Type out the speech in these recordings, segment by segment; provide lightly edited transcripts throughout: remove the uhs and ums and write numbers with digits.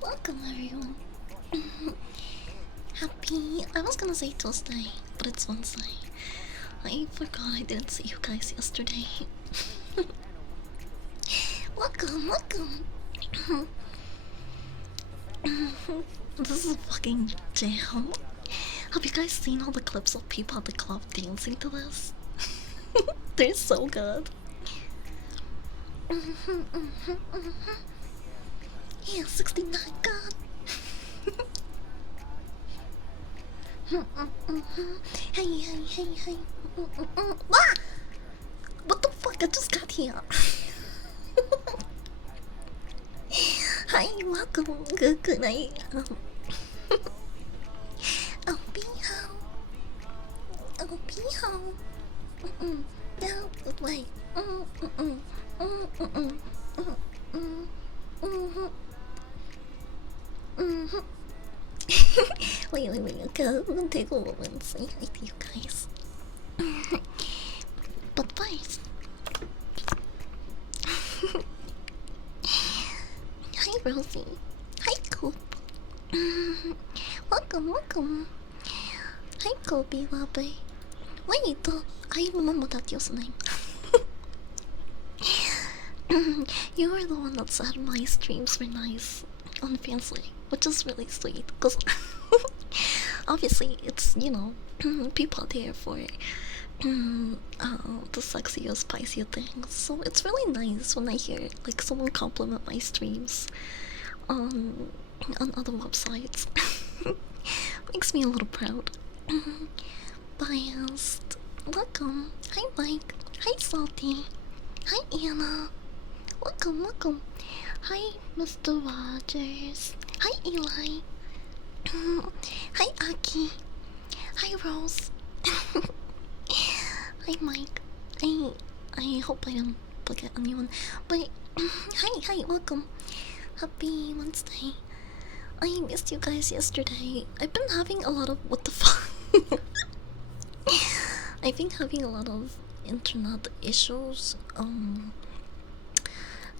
Welcome everyone. Happy. I was gonna say Tuesday, but it's Wednesday. I forgot I didn't see you guys yesterday. Welcome, welcome. This is a fucking jam. Have you guys seen all the clips of people at the club dancing to this? They're so good. Yeah, 69 god. Hey, hey, hey, hey. Ah! What the fuck? I just got here. Hi, welcome. Good night. I'll be home. I'll be home. No, wait. Wait, okay, I'm gonna take a moment and say hi to you guys. But first, hi Rosie, hi Coop. Welcome, welcome. Hi Kobe Wabe. Wait, I remember that username. You were the one that said my streams were nice on Fancy, which is really sweet, because obviously it's, you know, people are there for the sexier, spicier things, so it's really nice when I hear like someone compliment my streams on other websites. Makes me a little proud. Biased. Welcome. Hi Mike. Hi Salty. Hi Anna. Welcome, welcome. Hi Mr. Rogers. Hi Eli. Hi Aki. Hi Rose. Hi Mike. I hope I don't forget anyone. But hi, welcome. Happy Wednesday. I missed you guys yesterday. I've been having a lot of what the fuck. I've been having a lot of internet issues.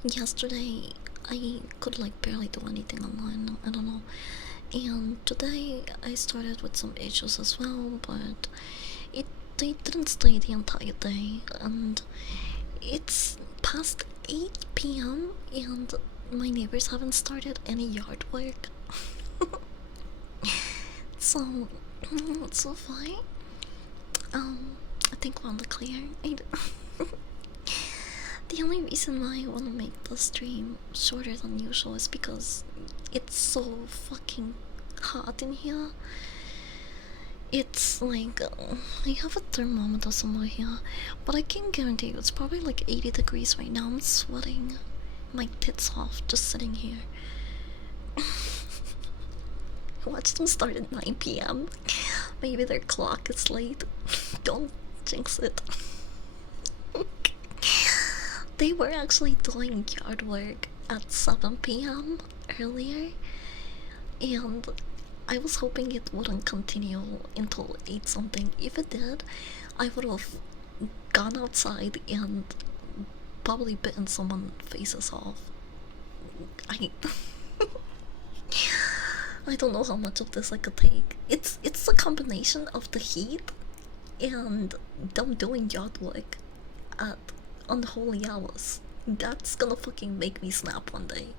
Yesterday I could like barely do anything online. I don't know. And today I started with some issues as well, but they didn't stay the entire day, and it's past 8 p.m. and my neighbors haven't started any yard work. So it's so fine. I think we're on the clear. The only reason why I want to make the stream shorter than usual is because it's so fucking hot in here. It's like, I have a thermometer somewhere here, but I can guarantee you it's probably like 80 degrees right now. I'm sweating my tits off just sitting here. Watch them start at 9 p.m. Maybe their clock is late. Don't jinx it. They were actually doing yard work at 7 p.m. earlier, and I was hoping it wouldn't continue until 8 something. If it did, I would have gone outside and probably bitten someone's faces off. I don't know how much of this I could take. It's a combination of the heat and them doing yard work at unholy hours. That's gonna fucking make me snap one day.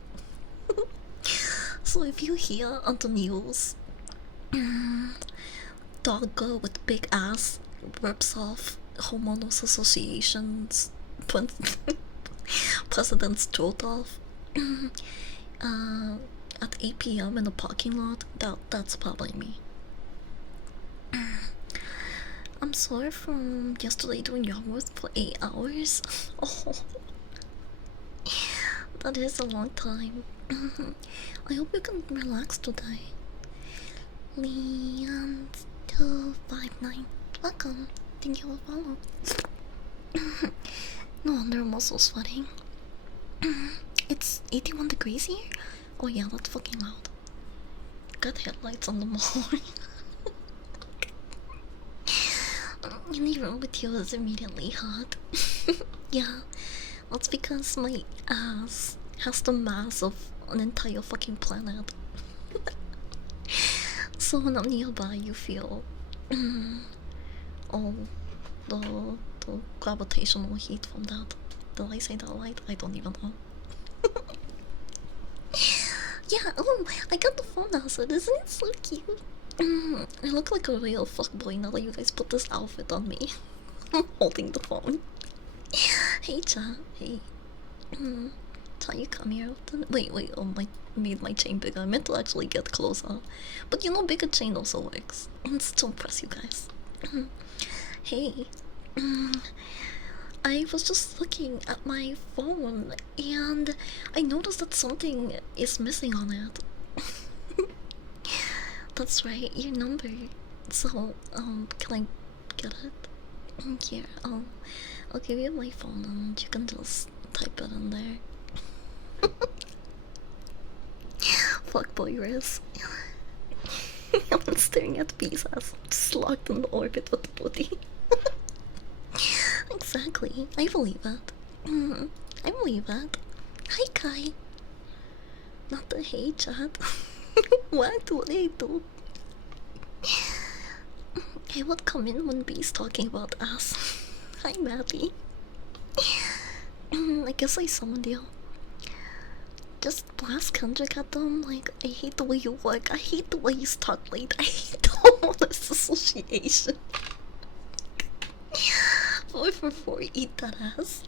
So if you hear on the news, DOGGO with big ass rips off homeowners associations president's throat off at 8 p.m. in a parking lot, that's probably me. I'm sorry from yesterday doing yard work for 8 hours. Oh, that is a long time. I hope you can relax today. Leon259, welcome. Thank you for follow. No wonder I'm also sweating. It's 81 degrees here? Oh yeah, that's fucking loud. Got headlights on the mall. Any room with you is immediately hot. Yeah, That's because my ass has the mass of an entire fucking planet. So when I'm nearby, you feel all the gravitational heat from that. Did I say that right? I don't even know. Yeah, oh, I got the phone answered. Isn't it so cute? I look like a real fuckboy now that you guys put this outfit on me. I'm holding the phone. Hey, chat. Hey. Chat, you come here often? Wait, oh, I made my chain bigger. I meant to actually get closer. But you know, bigger chain also works. It's to impress you guys. Hey. I was just looking at my phone and I noticed that something is missing on it. That's right, your number. So, can I get it? Here, I'll give you my phone and you can just type it in there. Fuckboy Riz. I'm staring at B's ass, just locked in the orbit with the booty. Exactly, I believe it. I believe it. Hi, Kai. Not the hey chat. What would I do? I would come in when B's talking about ass. Hi, Maddie. I guess I summoned you. Just blast Kendrick at them. Like, I hate the way you work. I hate the way you talk late. I hate the whole association. 4 for 4, eat that ass.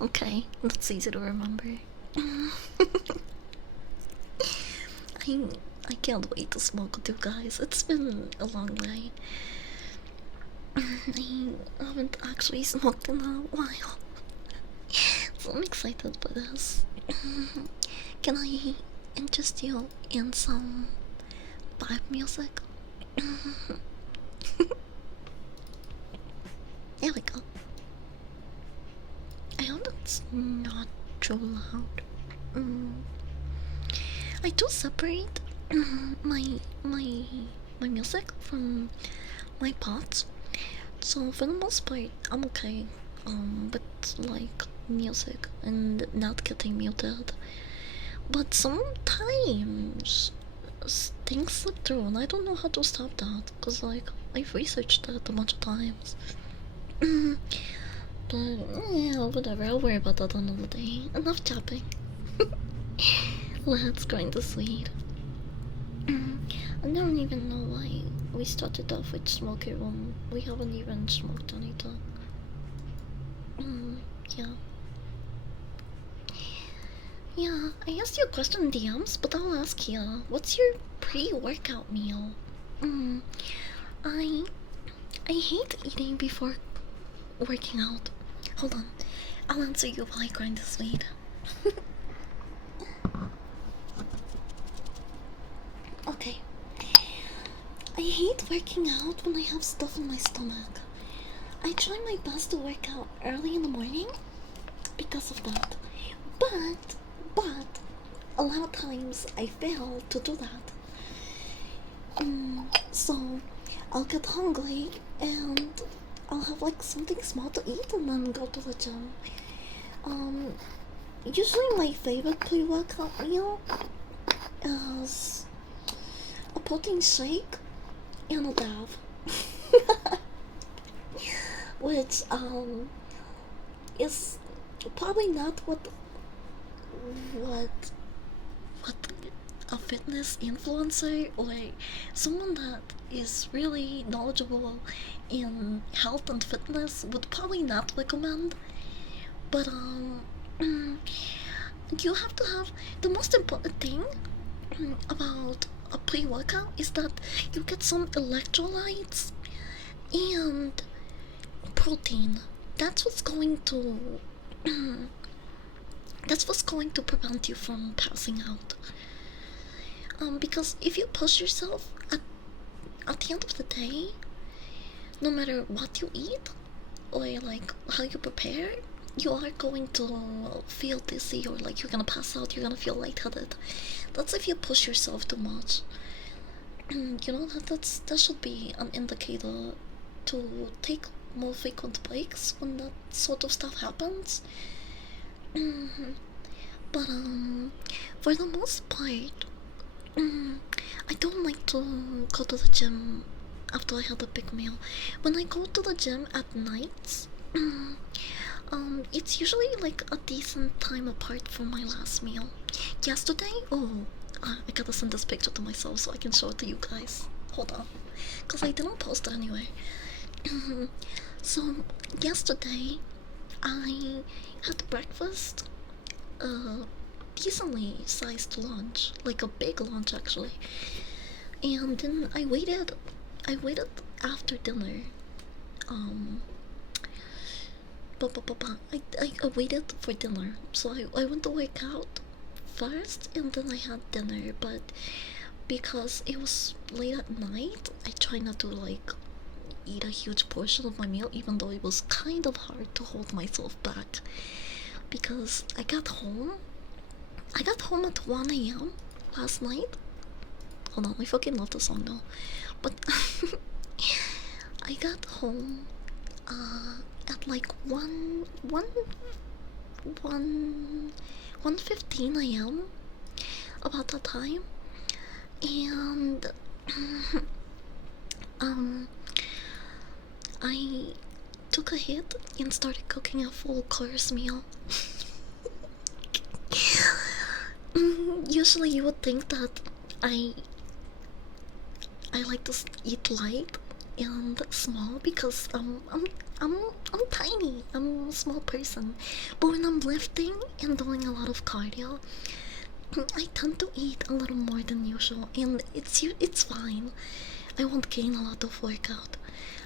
Okay, that's easy to remember. I can't wait to smoke with you guys. It's been a long way. I haven't actually smoked in a while. So I'm excited for this. Can I interest you in some vibe music? There we go. I hope it's not too loud. I do separate my music from my pots, so for the most part I'm okay with like music and not getting muted. But sometimes things slip through and I don't know how to stop that, because like I've researched that a bunch of times. But yeah, whatever, I'll worry about that another day. Enough chopping. Let's grind the sweet. I don't even know why we started off with smoky room. We haven't even smoked anything. Yeah. Yeah, I asked you a question in DMs, but I'll ask you. What's your pre-workout meal? I hate eating before working out. Hold on, I'll answer you while I grind the sweet. Okay. I hate working out when I have stuff in my stomach. I try my best to work out early in the morning because of that. But a lot of times I fail to do that. So I'll get hungry and I'll have like something small to eat and then go to the gym. Usually my favorite pre-workout meal is a protein shake and a dab. Which is probably not what a fitness influencer or someone that is really knowledgeable in health and fitness would probably not recommend. But you have to have the most important thing about a pre-workout is that you get some electrolytes and protein. That's what's going to prevent you from passing out. Because if you push yourself at the end of the day, no matter what you eat or like how you prepare, you are going to feel dizzy or like you're gonna pass out, you're gonna feel lightheaded. That's if you push yourself too much. You know, that should be an indicator to take more frequent breaks when that sort of stuff happens. Mm-hmm. But for the most part, I don't like to go to the gym after I had a big meal. When I go to the gym at nights, it's usually like a decent time apart from my last meal. Yesterday, I gotta send this picture to myself so I can show it to you guys. Hold on, cause I didn't post it anyway. So yesterday, I had breakfast, a decently sized lunch, like a big lunch actually, and then I waited. I waited after dinner. Um, I waited for dinner, so I went to work out first, and then I had dinner. But because it was late at night, I try not to like eat a huge portion of my meal, even though it was kind of hard to hold myself back. Because I got home. I got home at 1 a.m. last night. Hold on, I fucking love the song though. But I got home at like 1:15 a.m. about that time, and um I took a hit and started cooking a full course meal. Usually you would think that I I like to eat light and small because I'm tiny. I'm a small person, but when I'm lifting and doing a lot of cardio, I tend to eat a little more than usual, and it's fine. I won't gain a lot of workout.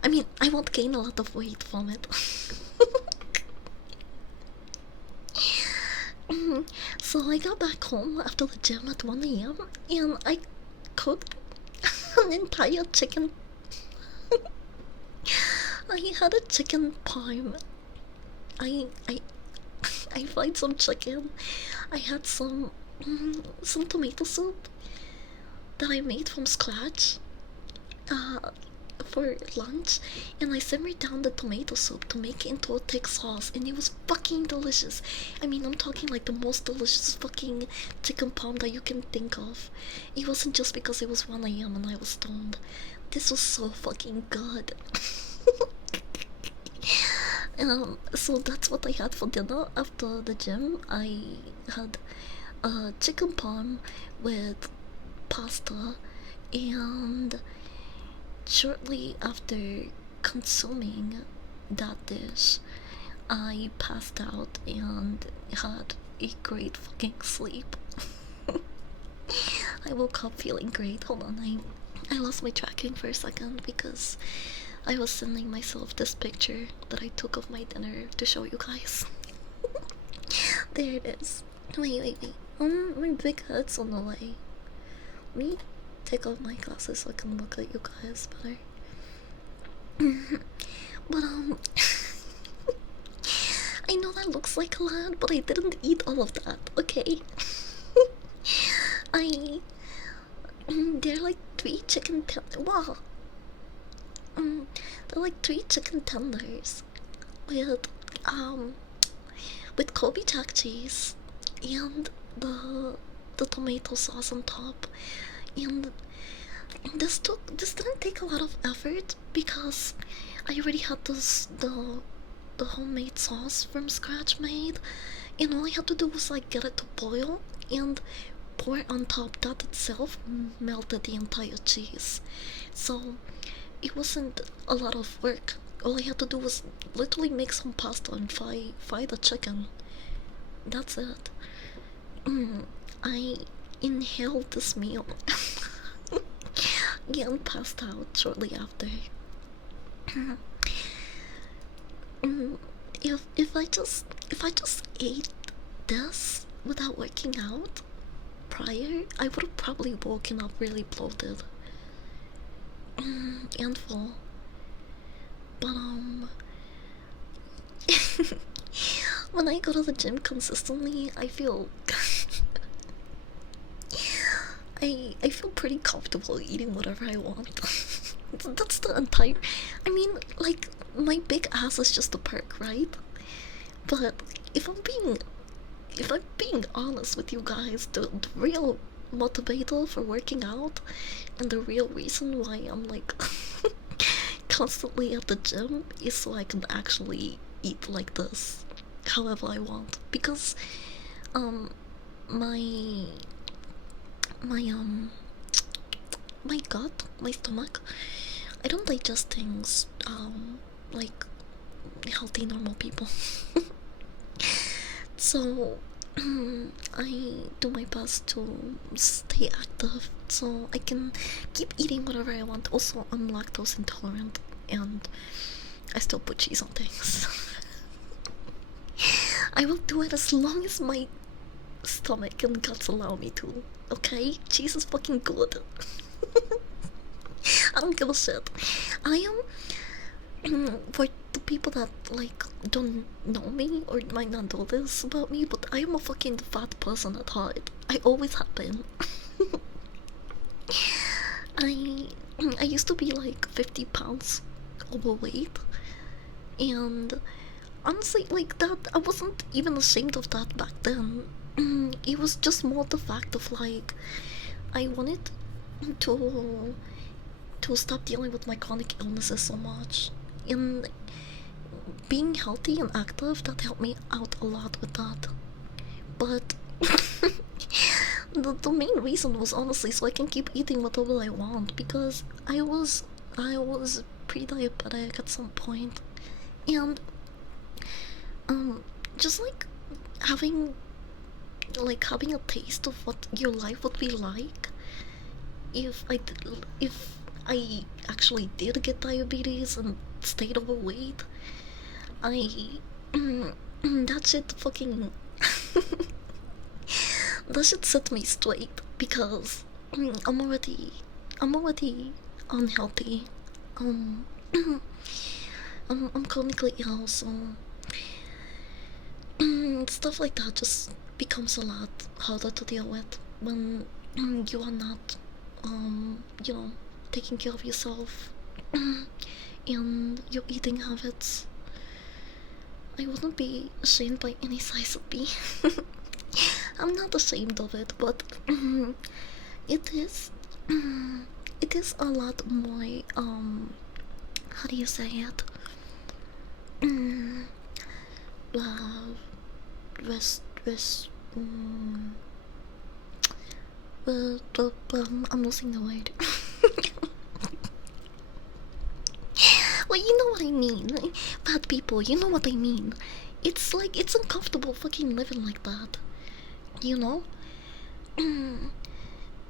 I mean, I won't gain a lot of weight from it. So I got back home after the gym at 1 a.m. and I cooked an entire chicken. I had a chicken parm. I I I fried some chicken. I had some tomato soup that I made from scratch uh for lunch, and I simmered down the tomato soup to make it into a thick sauce, and it was fucking delicious. I mean, I'm talking like the most delicious fucking chicken parm that you can think of. It wasn't just because it was 1 a.m. and I was stoned. This was so fucking good. So that's what I had for dinner after the gym. I had a chicken parm with pasta, and shortly after consuming that dish, I passed out and had a great fucking sleep. I woke up feeling great. Hold on, I lost my tracking for a second because I was sending myself this picture that I took of my dinner to show you guys. There it is. Wait. My big head's on the way. Let me take off my glasses so I can look at you guys better. But I know that looks like a lot, but I didn't eat all of that, okay? I There are like 3 chicken wow. There are like 3 chicken tenders with with Kobe jack cheese and the tomato sauce on top, and this didn't take a lot of effort because I already had the homemade sauce from scratch made, and all I had to do was like get it to boil and pour on top. That itself melted the entire cheese, so it wasn't a lot of work. All I had to do was literally make some pasta and fry the chicken. That's it. I inhaled this meal and passed out shortly after. If I just ate this without working out prior, I would have probably woken up really bloated and full. But when I go to the gym consistently, I feel I feel pretty comfortable eating whatever I want. That's the entire. I mean, like my big ass is just a perk, right? But if I'm being honest with you guys, the real motivator for working out and the real reason why I'm like constantly at the gym is so I can actually eat like this however I want. Because um my my my gut, my stomach, I don't digest things like healthy normal people. So I do my best to stay active so I can keep eating whatever I want. Also, I'm lactose intolerant and I still put cheese on things. I will do it as long as my stomach and guts allow me to. Okay? Cheese is fucking good. I don't give a shit. I am for the people that like don't know me or might not know this about me, but I am a fucking fat person at heart. I always have been. I I used to be like 50 pounds overweight, and honestly, like that, I wasn't even ashamed of that back then. It was just more the fact of like I wanted to stop dealing with my chronic illnesses so much, and being healthy and active, that helped me out a lot with that. But the main reason was honestly so I can keep eating whatever I want, because I was pre-diabetic at some point, and just having having a taste of what your life would be like if I actually did get diabetes and stayed overweight. I that shit fucking that should set me straight, because I'm already unhealthy. Um, I'm chronically ill, so stuff like that just becomes a lot harder to deal with when you are not, taking care of yourself and your eating habits. I wouldn't be ashamed by any size of me. I'm not ashamed of it, but it is it is a lot more how do you say it? Mm, uh, rest I'm losing the word. Well, you know what I mean. Bad people, you know what I mean. It's like, it's uncomfortable fucking living like that. You know?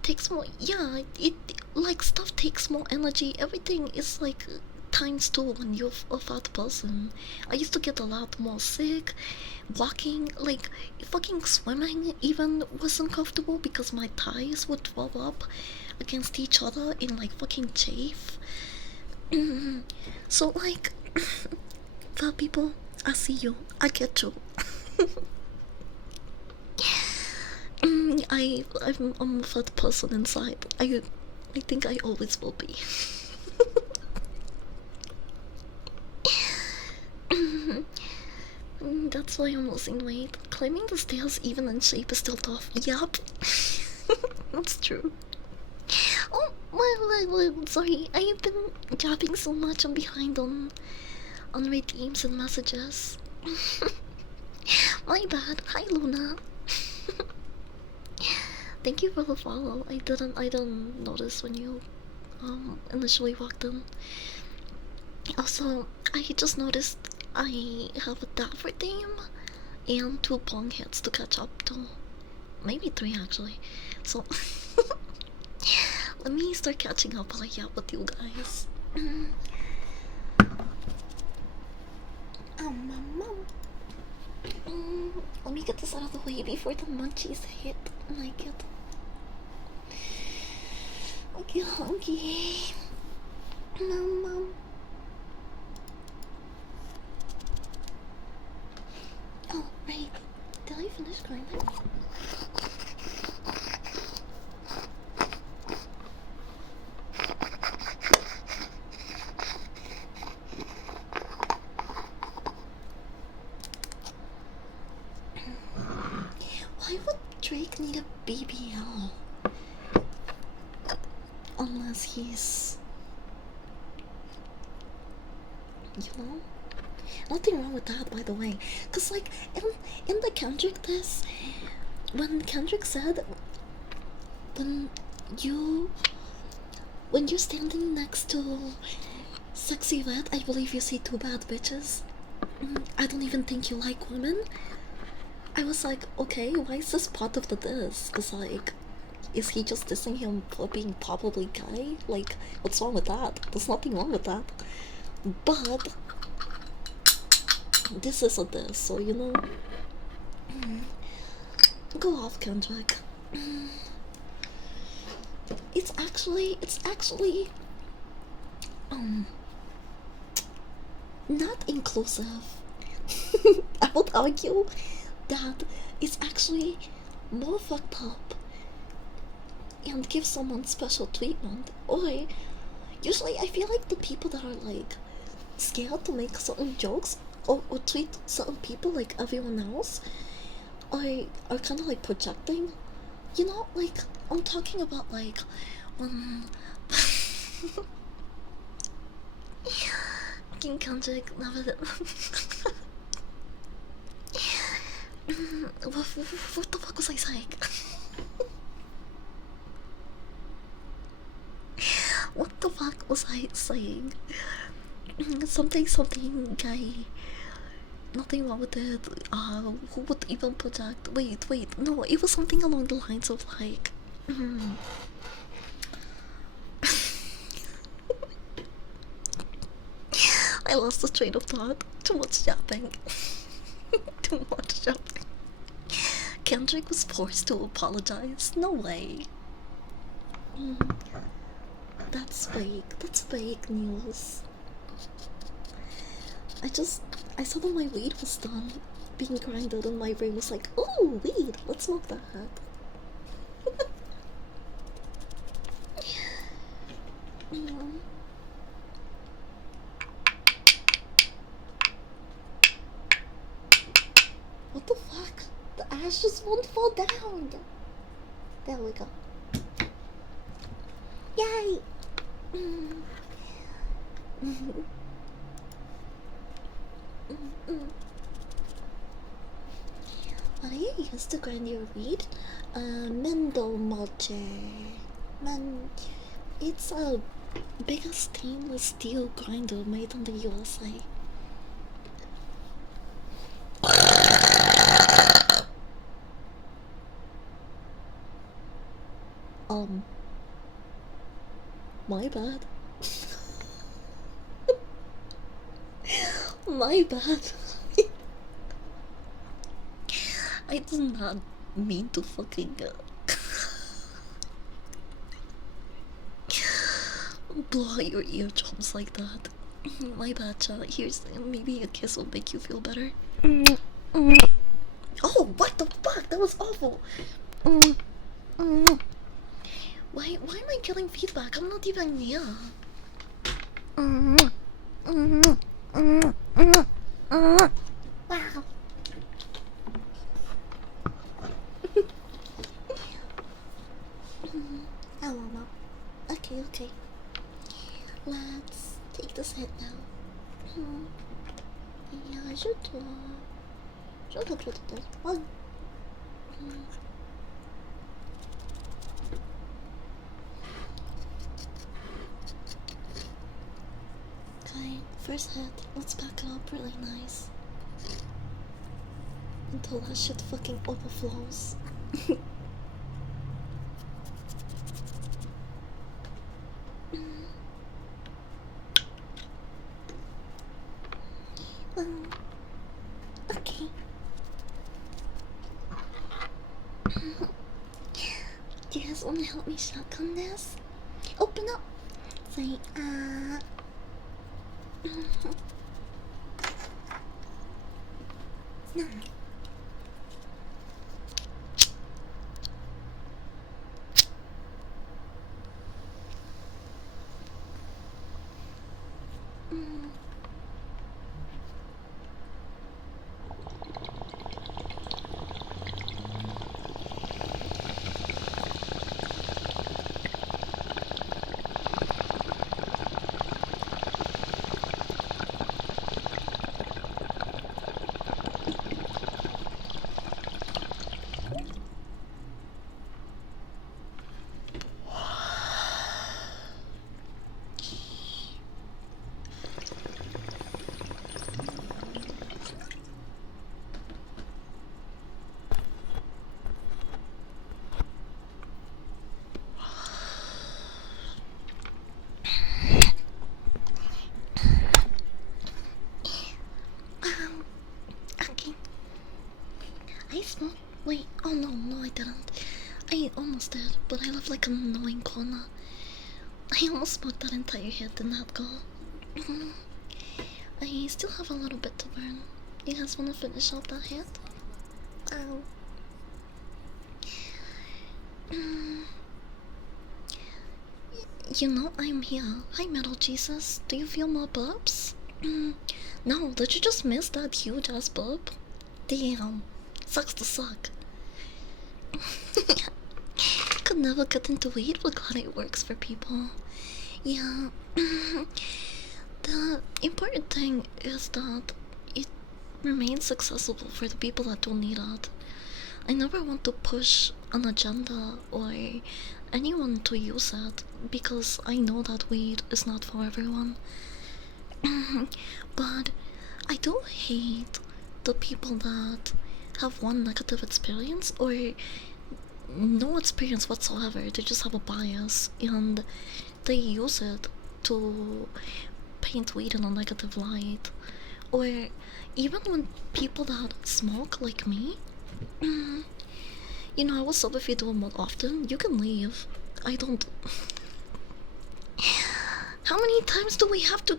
Takes more, yeah, it, like, stuff takes more energy. Everything is like times two when you're a fat person. I used to get a lot more sick. Walking, like, fucking swimming even was uncomfortable because my thighs would rub up against each other in like fucking chafe. So like, fat people, I see you. I get you. I'm a fat person inside. I think I always will be. That's why I'm losing weight. Climbing the stairs even in shape is still tough. Yup. That's true. Oh, well, sorry. I've been dropping so much. I'm behind on redeems and messages. My bad. Hi, Luna. Thank you for the follow. I didn't notice when you initially walked in. Also, I just noticed I have a daph redeem and 2 pong hits to catch up to. Maybe 3 actually. So let me start catching up while I get with you guys. Oh, mama. Let me get this out of the way before the munchies hit my kid. I get hungry. Mama. Oh, right. Did I finish grinding? Why would Drake need a BBL? Unless he's, you know? Nothing wrong with that, by the way. Cause like in the Kendrick diss, when Kendrick said, when you when you're standing next to sexy vet, I believe you see two bad bitches. I don't even think you like women. I was like, okay, why is this part of the diss? Cause like, is he just dissing him for being probably gay? Like, what's wrong with that? There's nothing wrong with that. But this is a diss, so you know. Go off, Kendrick. It's actually not inclusive. I would argue that it's actually more fucked up and give someone special treatment. Or usually I feel like the people that are like scared to make certain jokes or treat certain people like everyone else are kind of like projecting. You know, like I'm talking about like when King Kendrick never. What the fuck was I saying? What the fuck was I saying? Something gay. Nothing wrong with it. Who would even project? Wait. No, it was something along the lines of like. I lost the train of thought. Too much yapping. Too much yapping. Kendrick was forced to apologize. No way. That's fake. That's fake news. I saw that my weed was done being grinded and my brain was like, oh, weed, let's smoke that. What the fuck? The ash just won't fall down. There we go. Yay! What do you use to grind your weed? Mendel Mulcher. Man, it's a big stainless steel grinder made in the USA. My bad. My bad. I did not mean to fucking blow out your eardrums like that. My bad, chat. Here's maybe a kiss will make you feel better. Oh, what the fuck? That was awful. Why am I getting feedback? I'm not even near. Wow. Oh, Mama. Okay. Let's take this hit now. Yeah, I should look at this one. Okay, first hit. Let's back it up really nice. Until that shit fucking overflows. Okay. Do you guys want to help me shotgun this? Open up. Say, No. I smoked. Wait, oh no, no, I didn't. I almost did, but I left like an annoying corner. I almost smoked that entire hit, did not go. I still have a little bit to burn. You guys wanna finish up that hit? Ow. You know I'm here. Hi, Metal Jesus. Do you feel more burps? No, did you just miss that huge ass burp? Damn. Sucks to suck. Could never get into weed, but glad it works for people. Yeah. The important thing is that it remains accessible for the people that don't need it. I never want to push an agenda or anyone to use it because I know that weed is not for everyone. But I do hate the people that have one negative experience or no experience whatsoever. They just have a bias and they use it to paint weed in a negative light. Or even when people that smoke like me, you know, I will sub if you do it more often. You can leave. I don't. How many times do we have to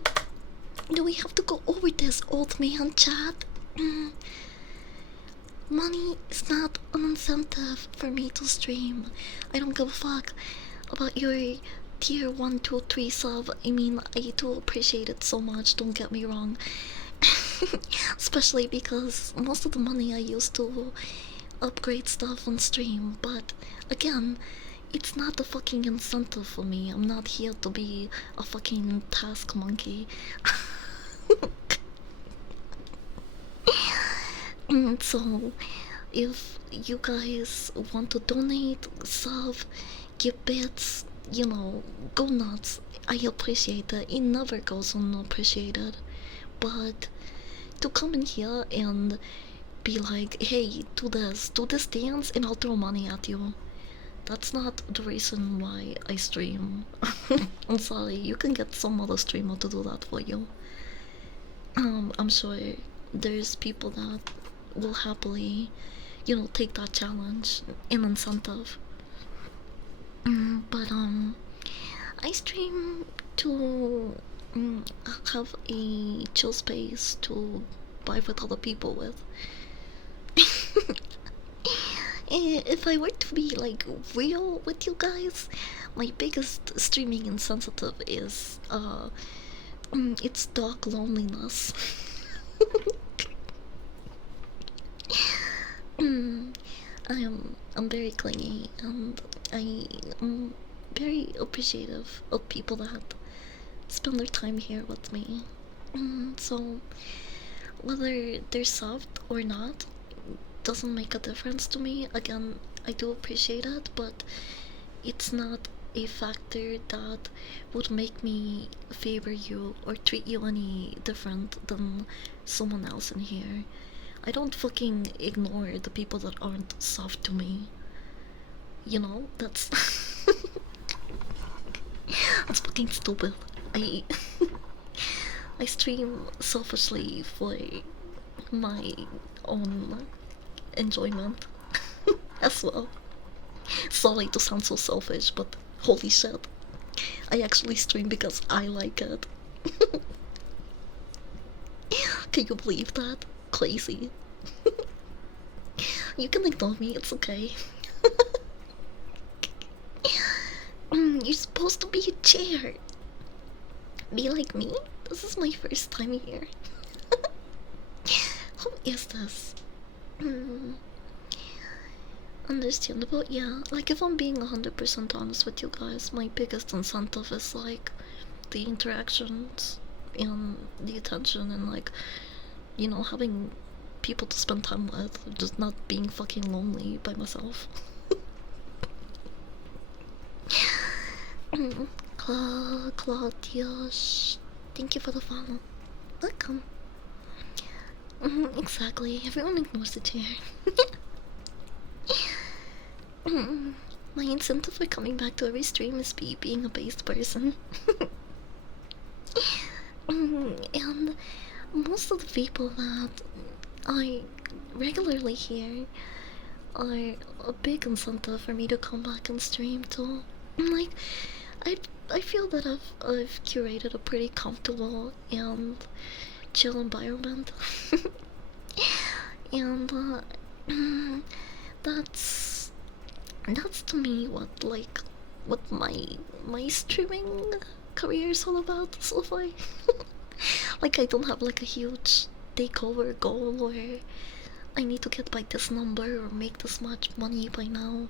go over this, old man chat? Money is not an incentive for me to stream. I don't give a fuck about your tier 1, 2, 3 sub. I mean, I do appreciate it so much, don't get me wrong. Especially because most of the money I use to upgrade stuff on stream, but again, it's not a fucking incentive for me. I'm not here to be a fucking task monkey. So, if you guys want to donate, sub, give bits, you know, go nuts. I appreciate it. It never goes unappreciated. But to come in here and be like, hey, do this dance, and I'll throw money at you. That's not the reason why I stream. I'm sorry, you can get some other streamer to do that for you. I'm sure there's people that will happily, you know, take that challenge and incentive. But I stream to have a chill space to vibe with other people with. If I were to be like real with you guys, my biggest streaming insensitive is it's dog loneliness. I'm very clingy and I am very appreciative of people that spend their time here with me. So whether they're soft or not doesn't make a difference to me. Again, I do appreciate it, but it's not a factor that would make me favor you or treat you any different than someone else in here. I don't fucking ignore the people that aren't soft to me. You know, that's that's fucking stupid. I I stream selfishly for my own enjoyment as well. Sorry to sound so selfish, but holy shit, I actually stream because I like it. Can you believe that? Crazy. You can ignore me, it's okay. You're supposed to be a chair. Be like me? This is my first time here. Who is this? Understandable, yeah. Like, if I'm being 100% honest with you guys, my biggest incentive is, like, the interactions and the attention and, like, you know, having people to spend time with, just not being fucking lonely by myself. Claudius, thank you for the follow. Welcome. Exactly, everyone ignores the chair. My incentive for coming back to every stream is being a based person. And most of the people that I regularly here are a big incentive for me to come back and stream too. Like, I I feel that I've curated a pretty comfortable and chill environment, and that's that's to me what my streaming career is all about so far. Like, I don't have like a huge takeover goal or I need to get by this number or make this much money by now.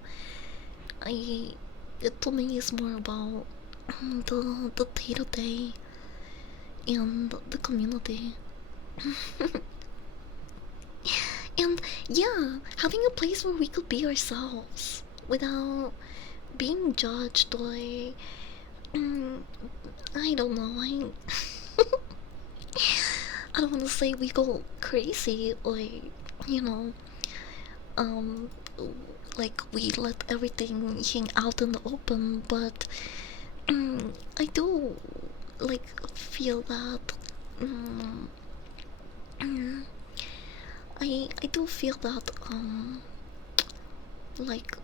I It to me is more about the day to day and the community. And yeah, having a place where we could be ourselves without being judged or I don't know. I don't want to say we go crazy or you know um like we let everything hang out in the open, but I do like feel that um, I do feel that like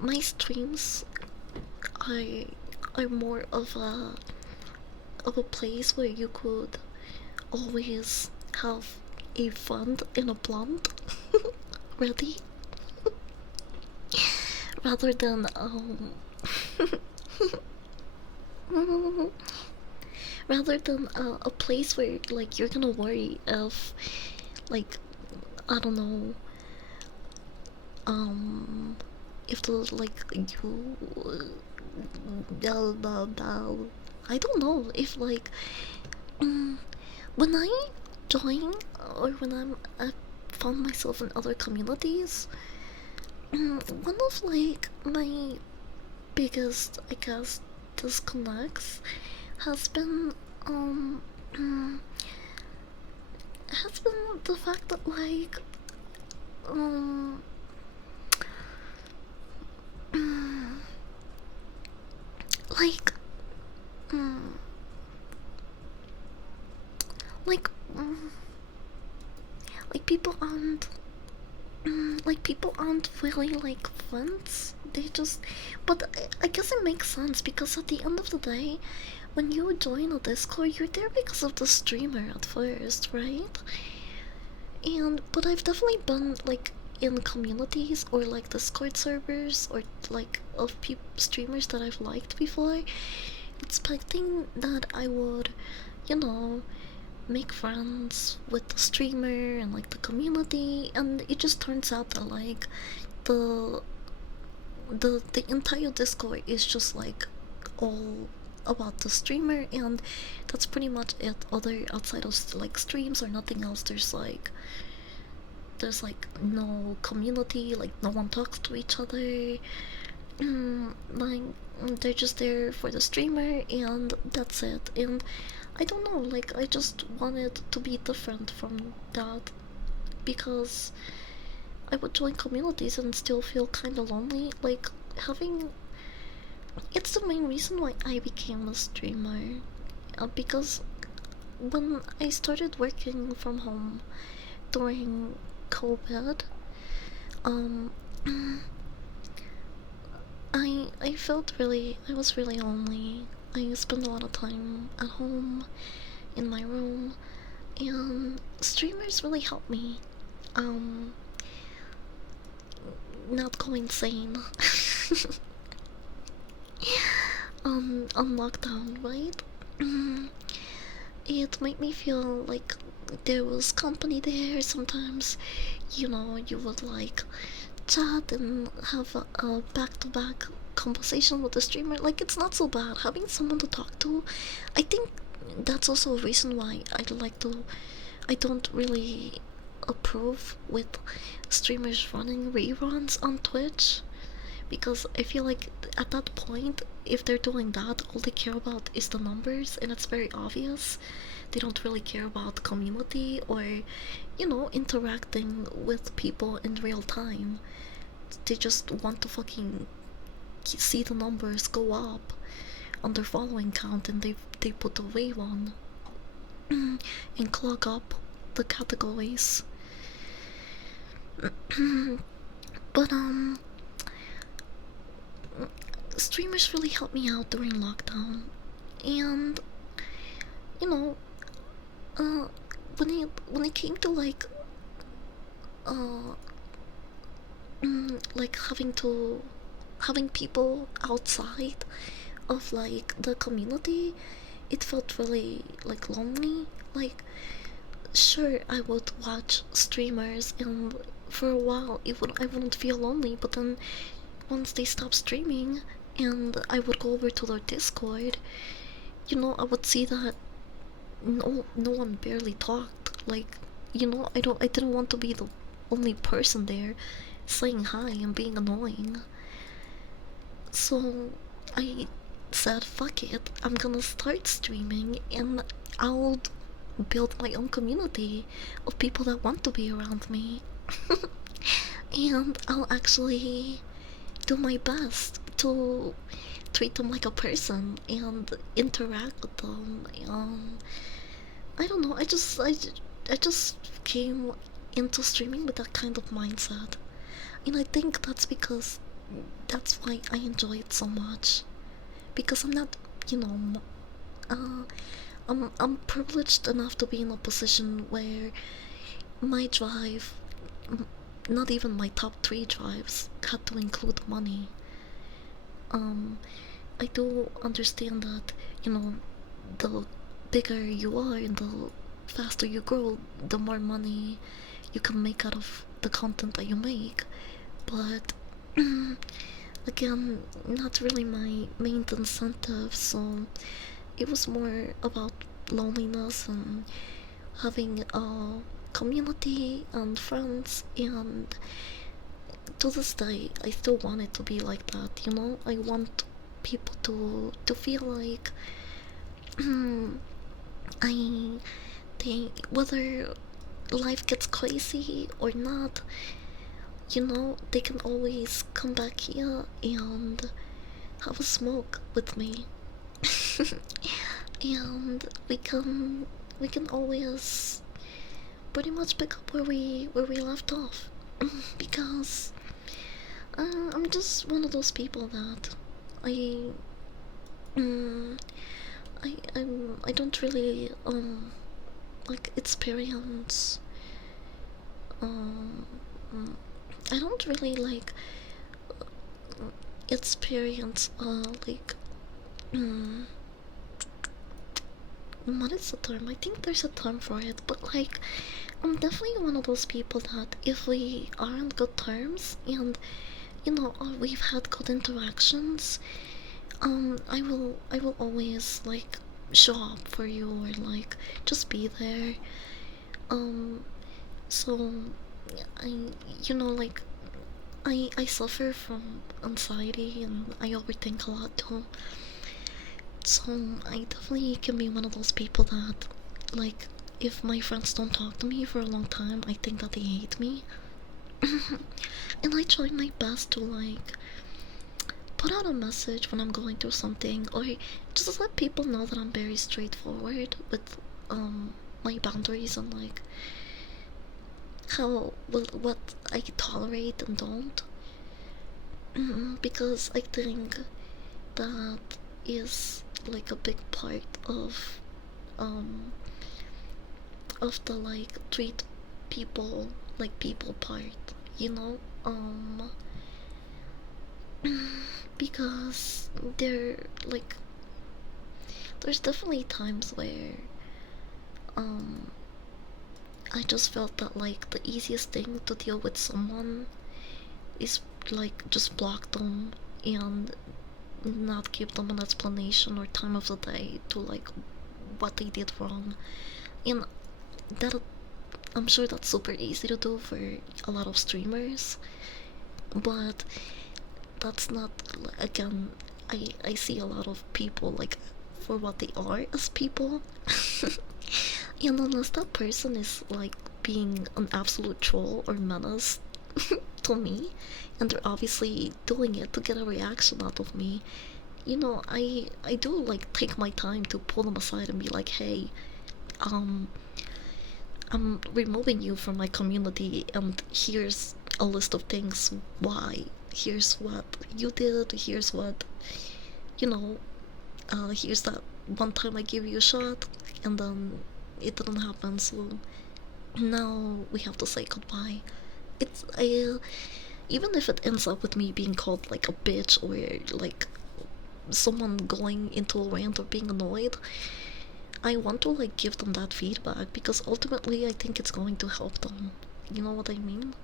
my streams are are more of a place where you could always have a fund and a blunt ready rather than rather than a place where like you're gonna worry if like I don't know if the like you I don't know if like when I join or when I found myself in other communities, one of like my biggest I guess disconnects has been has been the fact that um like um like like people aren't really like friends. They just, but I guess it makes sense because at the end of the day, when you join a Discord, you're there because of the streamer at first, right? And but I've definitely been like in communities or like Discord servers or like of streamers that I've liked before, expecting that I would, you know, make friends with the streamer and like the community, and it just turns out that like the the entire Discord is just like all about the streamer, and that's pretty much it. Other outside of like streams or nothing else, there's like no community, like no one talks to each other. Like they're just there for the streamer and that's it. And I don't know, like I just wanted to be different from that because I would join communities and still feel kind of lonely. Like having, it's the main reason why I became a streamer. Because when I started working from home during COVID, um, I felt really, I was really lonely. I spent a lot of time at home in my room, and streamers really helped me. Um, Not go insane. On lockdown, right? It made me feel like there was company there. Sometimes, you know, you would like chat and have a back-to-back conversation with the streamer. Like it's not so bad having someone to talk to. I think that's also a reason why I don't really approve with streamers running reruns on Twitch, because I feel like at that point, if they're doing that, all they care about is the numbers, and it's very obvious. They don't really care about community or, you know, interacting with people in real time. They just want to fucking see the numbers go up on their following count, and they put a wave on and clog up the categories. But streamers really helped me out during lockdown, and you know, uh, when it came to uh, like having people outside of like the community, it felt really like lonely. Like, sure, I would watch streamers, and for a while I wouldn't feel lonely, but then once they stopped streaming and I would go over to their Discord, I would see that no one barely talked. Like, I didn't want to be the only person there saying hi and being annoying. So I said, fuck it, I'm gonna start streaming and I'll build my own community of people that want to be around me. And I'll actually do my best to treat them like a person and interact with them. I don't know. I just came into streaming with that kind of mindset, and I think that's why I enjoy it so much. Because I'm not, you know, uh, I'm privileged enough to be in a position where my drive, not even my top three drives, had to include money. Um, I do understand that, the bigger you are and the faster you grow, the more money you can make out of the content that you make. But again, not really my main incentive, so it was more about loneliness and having a community and friends, and to this day I still want it to be like that. I want people to feel like I they whether life gets crazy or not, they can always come back here and have a smoke with me. And we can always pretty much pick up where we left off. Because I'm just one of those people that I mm, I don't really like experience um I don't really like experience like mm, what is the term? I think there's a term for it, but like I'm definitely one of those people that if we are on good terms and we've had good interactions, I will always like show up for you or like just be there. Um, so I like I suffer from anxiety and I overthink a lot too. So I definitely can be one of those people that like if my friends don't talk to me for a long time, I think that they hate me. And I try my best to like put out a message when I'm going through something, or just let people know that I'm very straightforward with my boundaries and like what I tolerate and don't. Because I think that is like a big part um of the like treat people like people part, you know? Because like there's definitely times where um I just felt that like the easiest thing to deal with someone is like just block them and not give them an explanation or time of the day to like what they did wrong. And that I'm sure that's super easy to do for a lot of streamers, but that's not, again, I see a lot of people like for what they are as people. And unless that person is like being an absolute troll or menace to me, and they're obviously doing it to get a reaction out of me, I do like take my time to pull them aside and be like, hey, um I'm removing you from my community, and here's a list of things why. Here's what you did, here's what, you know, here's that one time I gave you a shot, and then it didn't happen, so now we have to say goodbye. It's, even if it ends up with me being called like a bitch or like someone going into a rant or being annoyed, I want to like give them that feedback because ultimately I think it's going to help them. You know what I mean?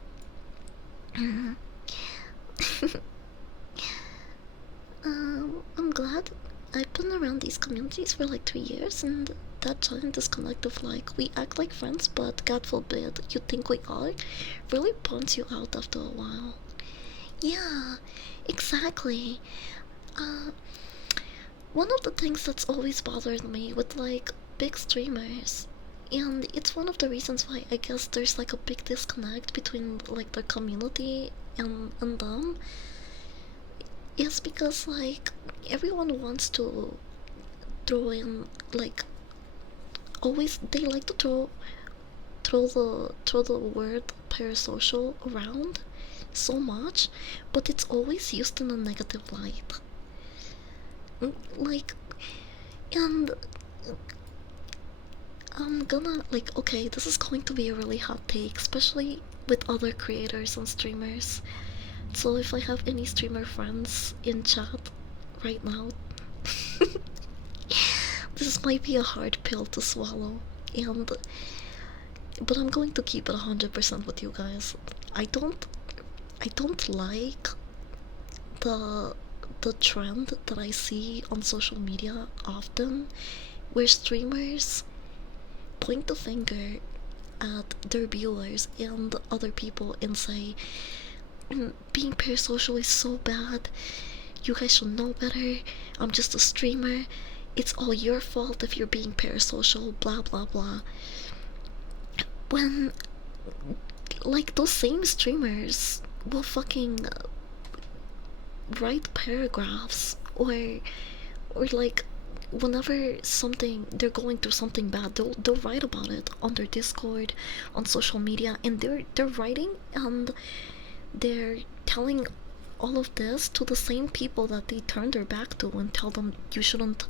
I'm glad. I've been around these communities for like 3 years, and that giant disconnect of like we act like friends, but God forbid you think we are, really burns you out after a while. Yeah, exactly. Uh, One of the things that's always bothered me with like big streamers, and it's one of the reasons why I guess there's like a big disconnect between like the community and them, is because like everyone wants to throw in like always they like to throw the word parasocial around so much, but it's always used in a negative light. Like, and I'm gonna like okay, this is going to be a really hot take, especially with other creators and streamers. So if I have any streamer friends in chat right now, this might be a hard pill to swallow, and but I'm going to keep it 100% with you guys. I don't I don't like the the trend that I see on social media often, where streamers point the finger at their viewers and other people and say, being parasocial is so bad, you guys should know better, I'm just a streamer, it's all your fault if you're being parasocial, blah blah blah. When, like, those same streamers will fucking write paragraphs or like whenever something they're going through something bad, they'll write about it on their Discord, on social media, and they're writing and they're telling all of this to the same people that they turn their back to and tell them you shouldn't,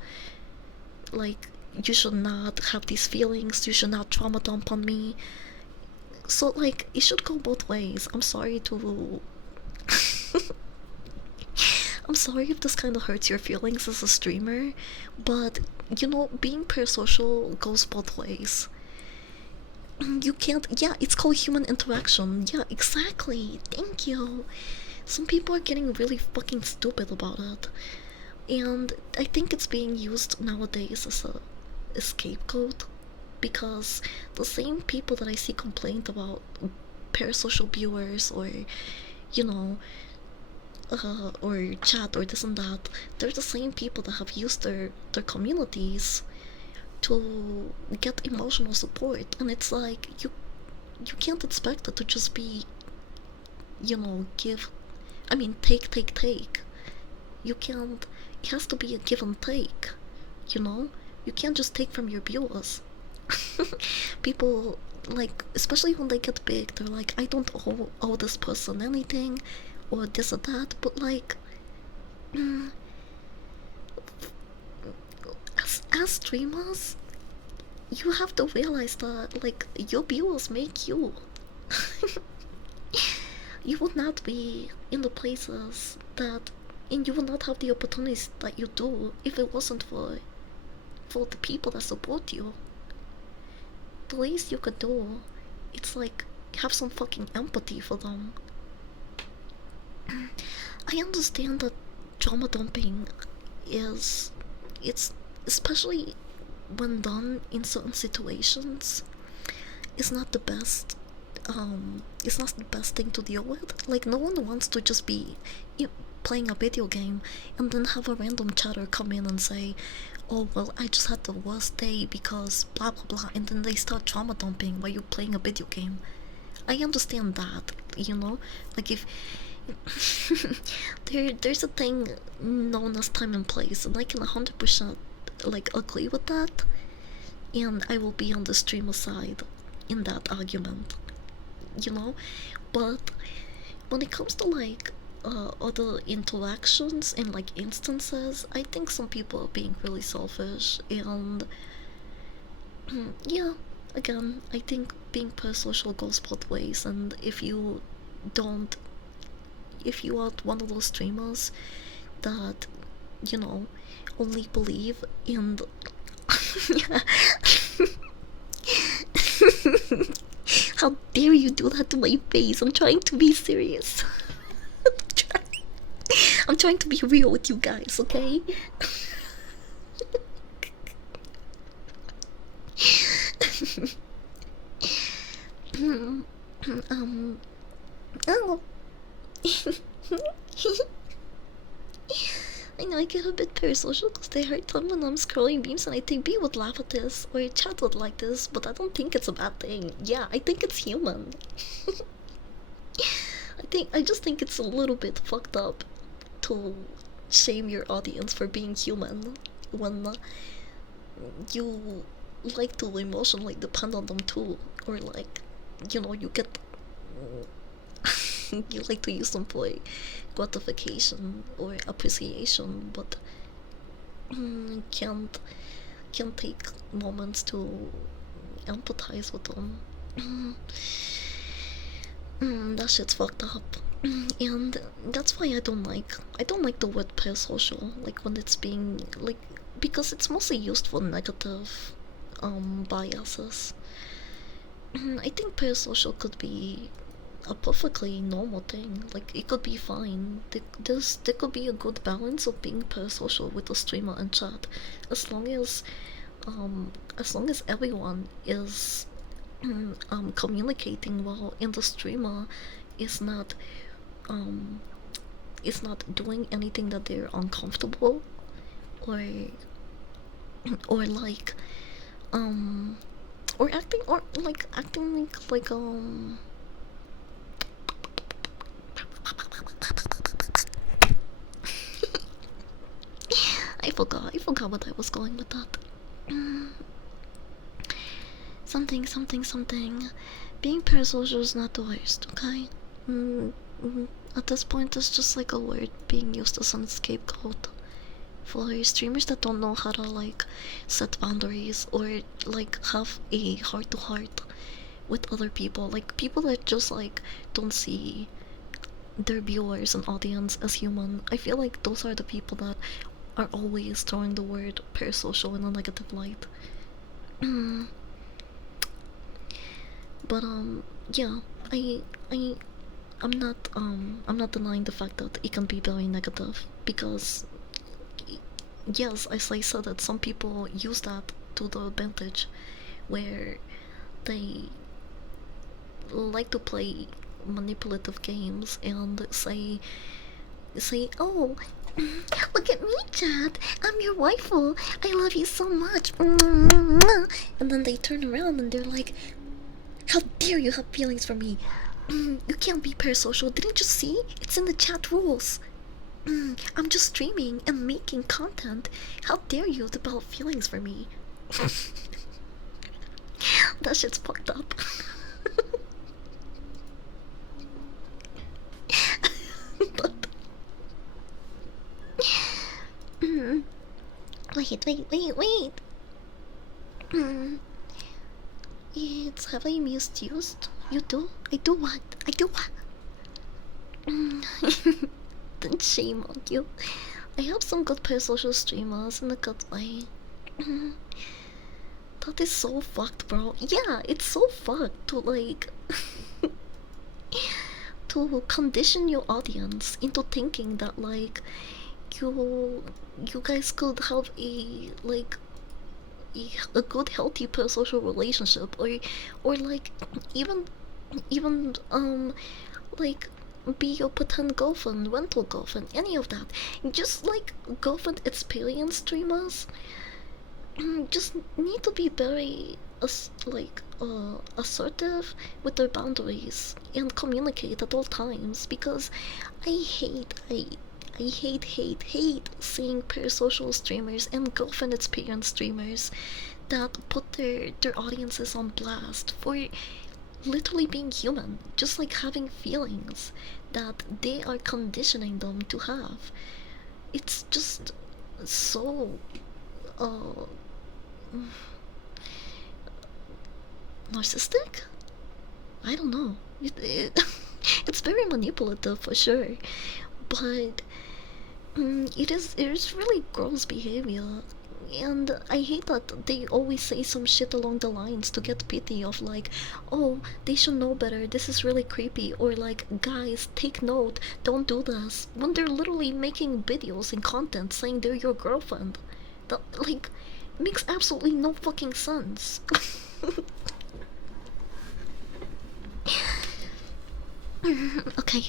like, you should not have these feelings, you should not trauma dump on me. So like it should go both ways. I'm sorry to I'm sorry if this kind of hurts your feelings as a streamer, but you know, being parasocial goes both ways. You can't, yeah, it's called human interaction. Yeah, exactly. Thank you. Some people are getting really fucking stupid about it. And I think it's being used nowadays as a scapegoat because the same people that I see complained about parasocial viewers or, you know, or chat or this and that, they're the same people that have used their communities to get emotional support, and it's like you can't expect it to just be, you know, give, I mean, take. You can't, it has to be a give and take, you know? You can't just take from your viewers. People, like, especially when they get big, they're like, I don't owe this person anything, or this or that, but like, mm, as streamers, you have to realize that, like, your viewers make you. You would not be in the places that, and you would not have the opportunities that you do if it wasn't for the people that support you. The least you could do, it's like have some fucking empathy for them. I understand that trauma dumping is, it's especially when done in certain situations, is not the best. It's not the best thing to deal with. Like, no one wants to just be playing a video game and then have a random chatter come in and say, oh well, I just had the worst day because blah blah blah, and then they start trauma dumping while you're playing a video game. I understand that, you know, like if there's a thing known as time and place, and I can 100% like agree with that, and I will be on the streamer side in that argument, you know. But when it comes to like other interactions and like instances, I think some people are being really selfish, and yeah, again, I think being parasocial goes both ways, and don't, if you are one of those streamers that, you know, only believe in the how dare you do that to my face? I'm trying to be serious. I'm trying to be real with you guys, okay? Oh. I know I get a bit parasocial because they hurt them when I'm scrolling memes, and I think B would laugh at this or chat would like this, but I don't think it's a bad thing. Yeah, I think it's human. I just think it's a little bit fucked up to shame your audience for being human when you like to emotionally depend on them too, or like, you know, you get you like to use them for gratification or appreciation, but can't take moments to empathize with them. That shit's fucked up. And that's why I don't like the word parasocial, like when it's being like, because it's mostly used for negative biases. I think parasocial could be a perfectly normal thing. Like, it could be fine. There could be a good balance of being parasocial with a streamer and chat, as long as everyone is communicating well, and the streamer is not doing anything that they're uncomfortable, or like or acting like I forgot what I was going with that. Something. Being parasocial is not the worst, okay? At this point, it's just like a word being used as an scapegoat for streamers that don't know how to like set boundaries, or like have a heart to heart with other people, like people that just like don't see their viewers and audience as human. I feel like those are the people that are always throwing the word parasocial in a negative light. But yeah, I'm not denying the fact that it can be very negative, because yes, as I said, that some people use that to the advantage, where they like to play manipulative games and say, oh, look at me, chat, I'm your waifu, I love you so much, and then they turn around and they're like, how dare you have feelings for me? You can't be parasocial, didn't you see? It's in the chat rules. I'm just streaming and making content. How dare you develop feelings for me? That shit's fucked up. But wait. It's heavily misused. You do? I do what? Then shame on you. I have some good parasocial streamers in a good way. That is so fucked, bro. Yeah, it's so fucked to like to condition your audience into thinking that like you guys could have a like a good healthy parasocial relationship, or like even like be your pretend girlfriend, rental girlfriend, any of that. Just like girlfriend experience streamers just need to be very assertive with their boundaries and communicate at all times, because I hate seeing parasocial streamers and girlfriend experience streamers that put their audiences on blast for literally being human, just like having feelings that they are conditioning them to have. It's just so uh narcissistic. I don't know. It's very manipulative for sure, but it is really gross behavior. And I hate that they always say some shit along the lines to get pity of like, oh, they should know better, this is really creepy, or like, guys, take note, don't do this, when they're literally making videos and content saying they're your girlfriend. That, like, makes absolutely no fucking sense.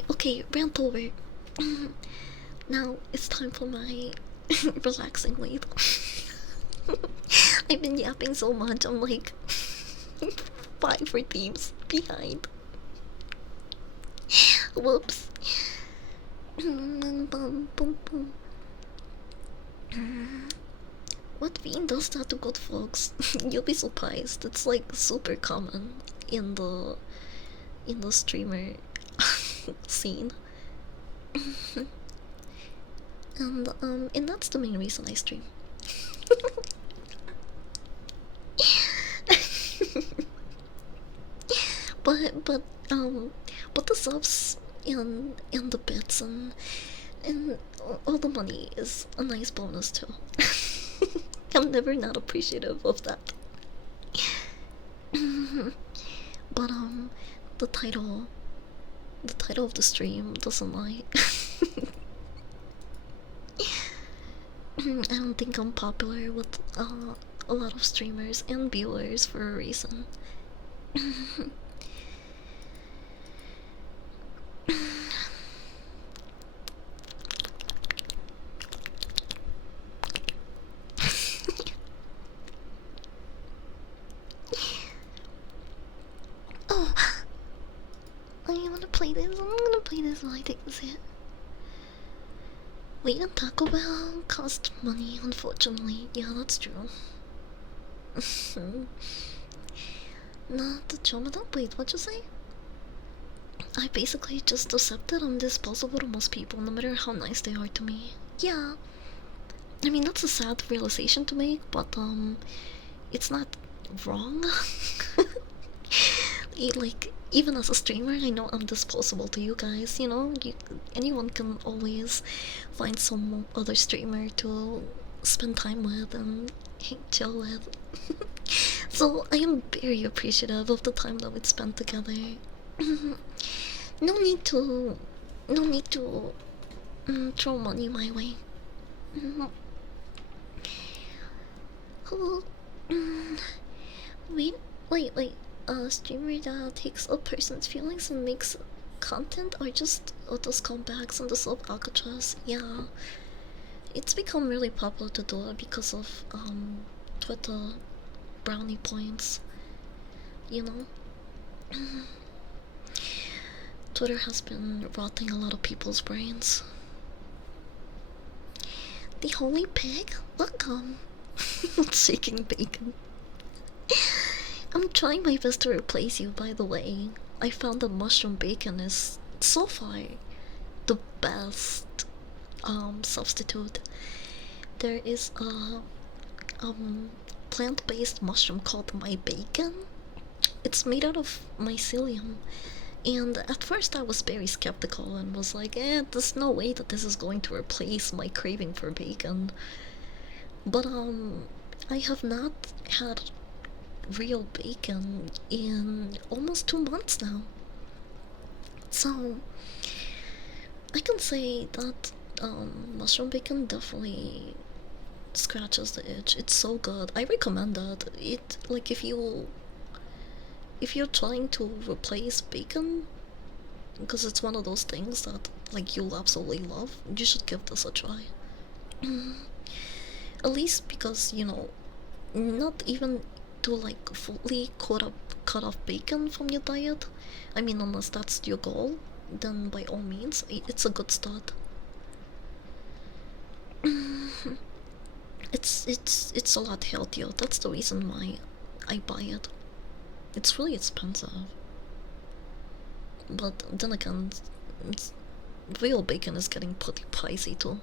Okay, rant over. Now it's time for my relaxing lead. I've been yapping so much, I'm like 5 redeems behind. Whoops. What fiend does that to good folks? You'll be surprised. It's like super common in the streamer scene. And that's the main reason I stream. but but the subs and the bits and all the money is a nice bonus too. I'm never not appreciative of that. But the title the title of the stream doesn't lie. I don't think I'm popular with a lot of streamers and viewers for a reason. Oh, I wanna play this. I'm gonna play this while I take this hit. Wait, and Taco Bell cost money, unfortunately. Yeah, that's true. Not the trauma. Wait, what'd you say? I basically just accepted I'm disposable to most people, no matter how nice they are to me. Yeah. I mean, that's a sad realization to make, but it's not wrong. Like, even as a streamer, I know I'm disposable to you guys, you know? Anyone can always find some other streamer to spend time with and chill with. So I am very appreciative of the time that we spent together. No need to, no need to throw money my way. Oh, wait, wait. A streamer that takes a person's feelings and makes content, or just auto scumbags on the sub Alcatraz. Yeah, it's become really popular to do it because of Twitter brownie points. You know, Twitter has been rotting a lot of people's brains. The holy pig, welcome. Shaking bacon. I'm trying my best to replace you, by the way. I found that mushroom bacon is so far the best substitute. There is a plant-based mushroom called my bacon. It's made out of mycelium. And at first I was very skeptical and was like, there's no way that this is going to replace my craving for bacon. But I have not had real bacon in almost 2 months now. So I can say that mushroom bacon definitely scratches the itch. It's so good. I recommend that. It, like, if you're trying to replace bacon, because it's one of those things that like you'll absolutely love, you should give this a try. At least because, you know, not even to like fully cut off bacon from your diet. I mean, unless that's your goal, then by all means it's a good start. It's a lot healthier. That's the reason why I buy it. It's really expensive. But then again, it's, real bacon is getting pretty pricey too.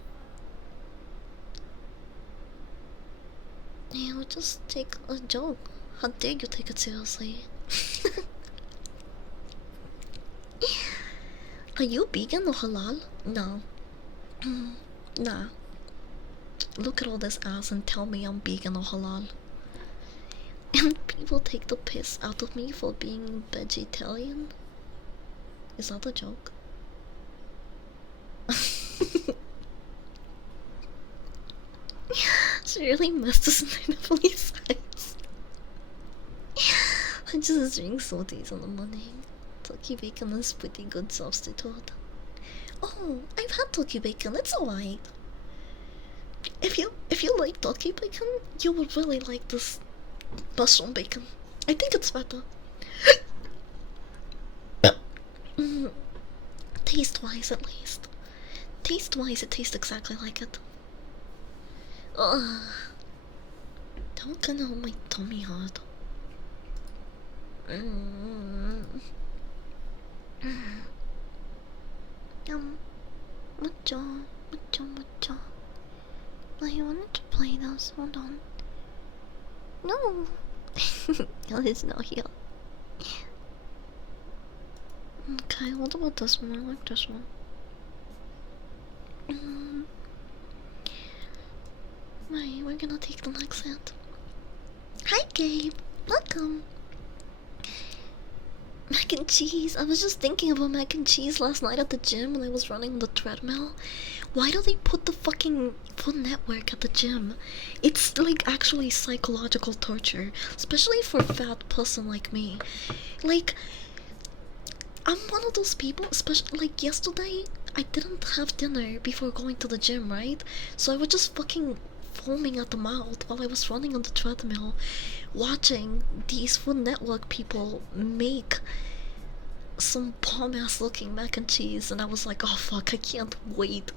Yeah, just take a joke. How dare you take it seriously? Are you vegan or halal? No. Nah. Look at all this ass and tell me I'm vegan or halal. And people take the piss out of me for being vegetarian? Is that a joke? She really messed us in the sides. I just drink smoothies in the morning. Turkey bacon is pretty good substitute. Oh, I've had turkey bacon, it's alright. If you like turkey bacon, you would really like this mushroom bacon. I think it's better. Taste-wise, at least. Taste-wise, it tastes exactly like it. Ugh. Don't get on my tummy hard. Mucho, mucho, mucho. I wanted to play those. Hold on. No! It's not here. Okay, what about this one? I like this one. Right, we're gonna take the next set. Hi, Gabe! Welcome! Mac and cheese. I was just thinking about mac and cheese last night at the gym when I was running on the treadmill. Why do they put the fucking Food Network at the gym? It's like actually psychological torture, especially for a fat person like me. Like, I'm one of those people, especially like yesterday, I didn't have dinner before going to the gym, right? So I was just fucking foaming at the mouth while I was running on the treadmill, watching these Food Network people make some bomb ass looking mac and cheese, and I was like, oh fuck, I can't wait.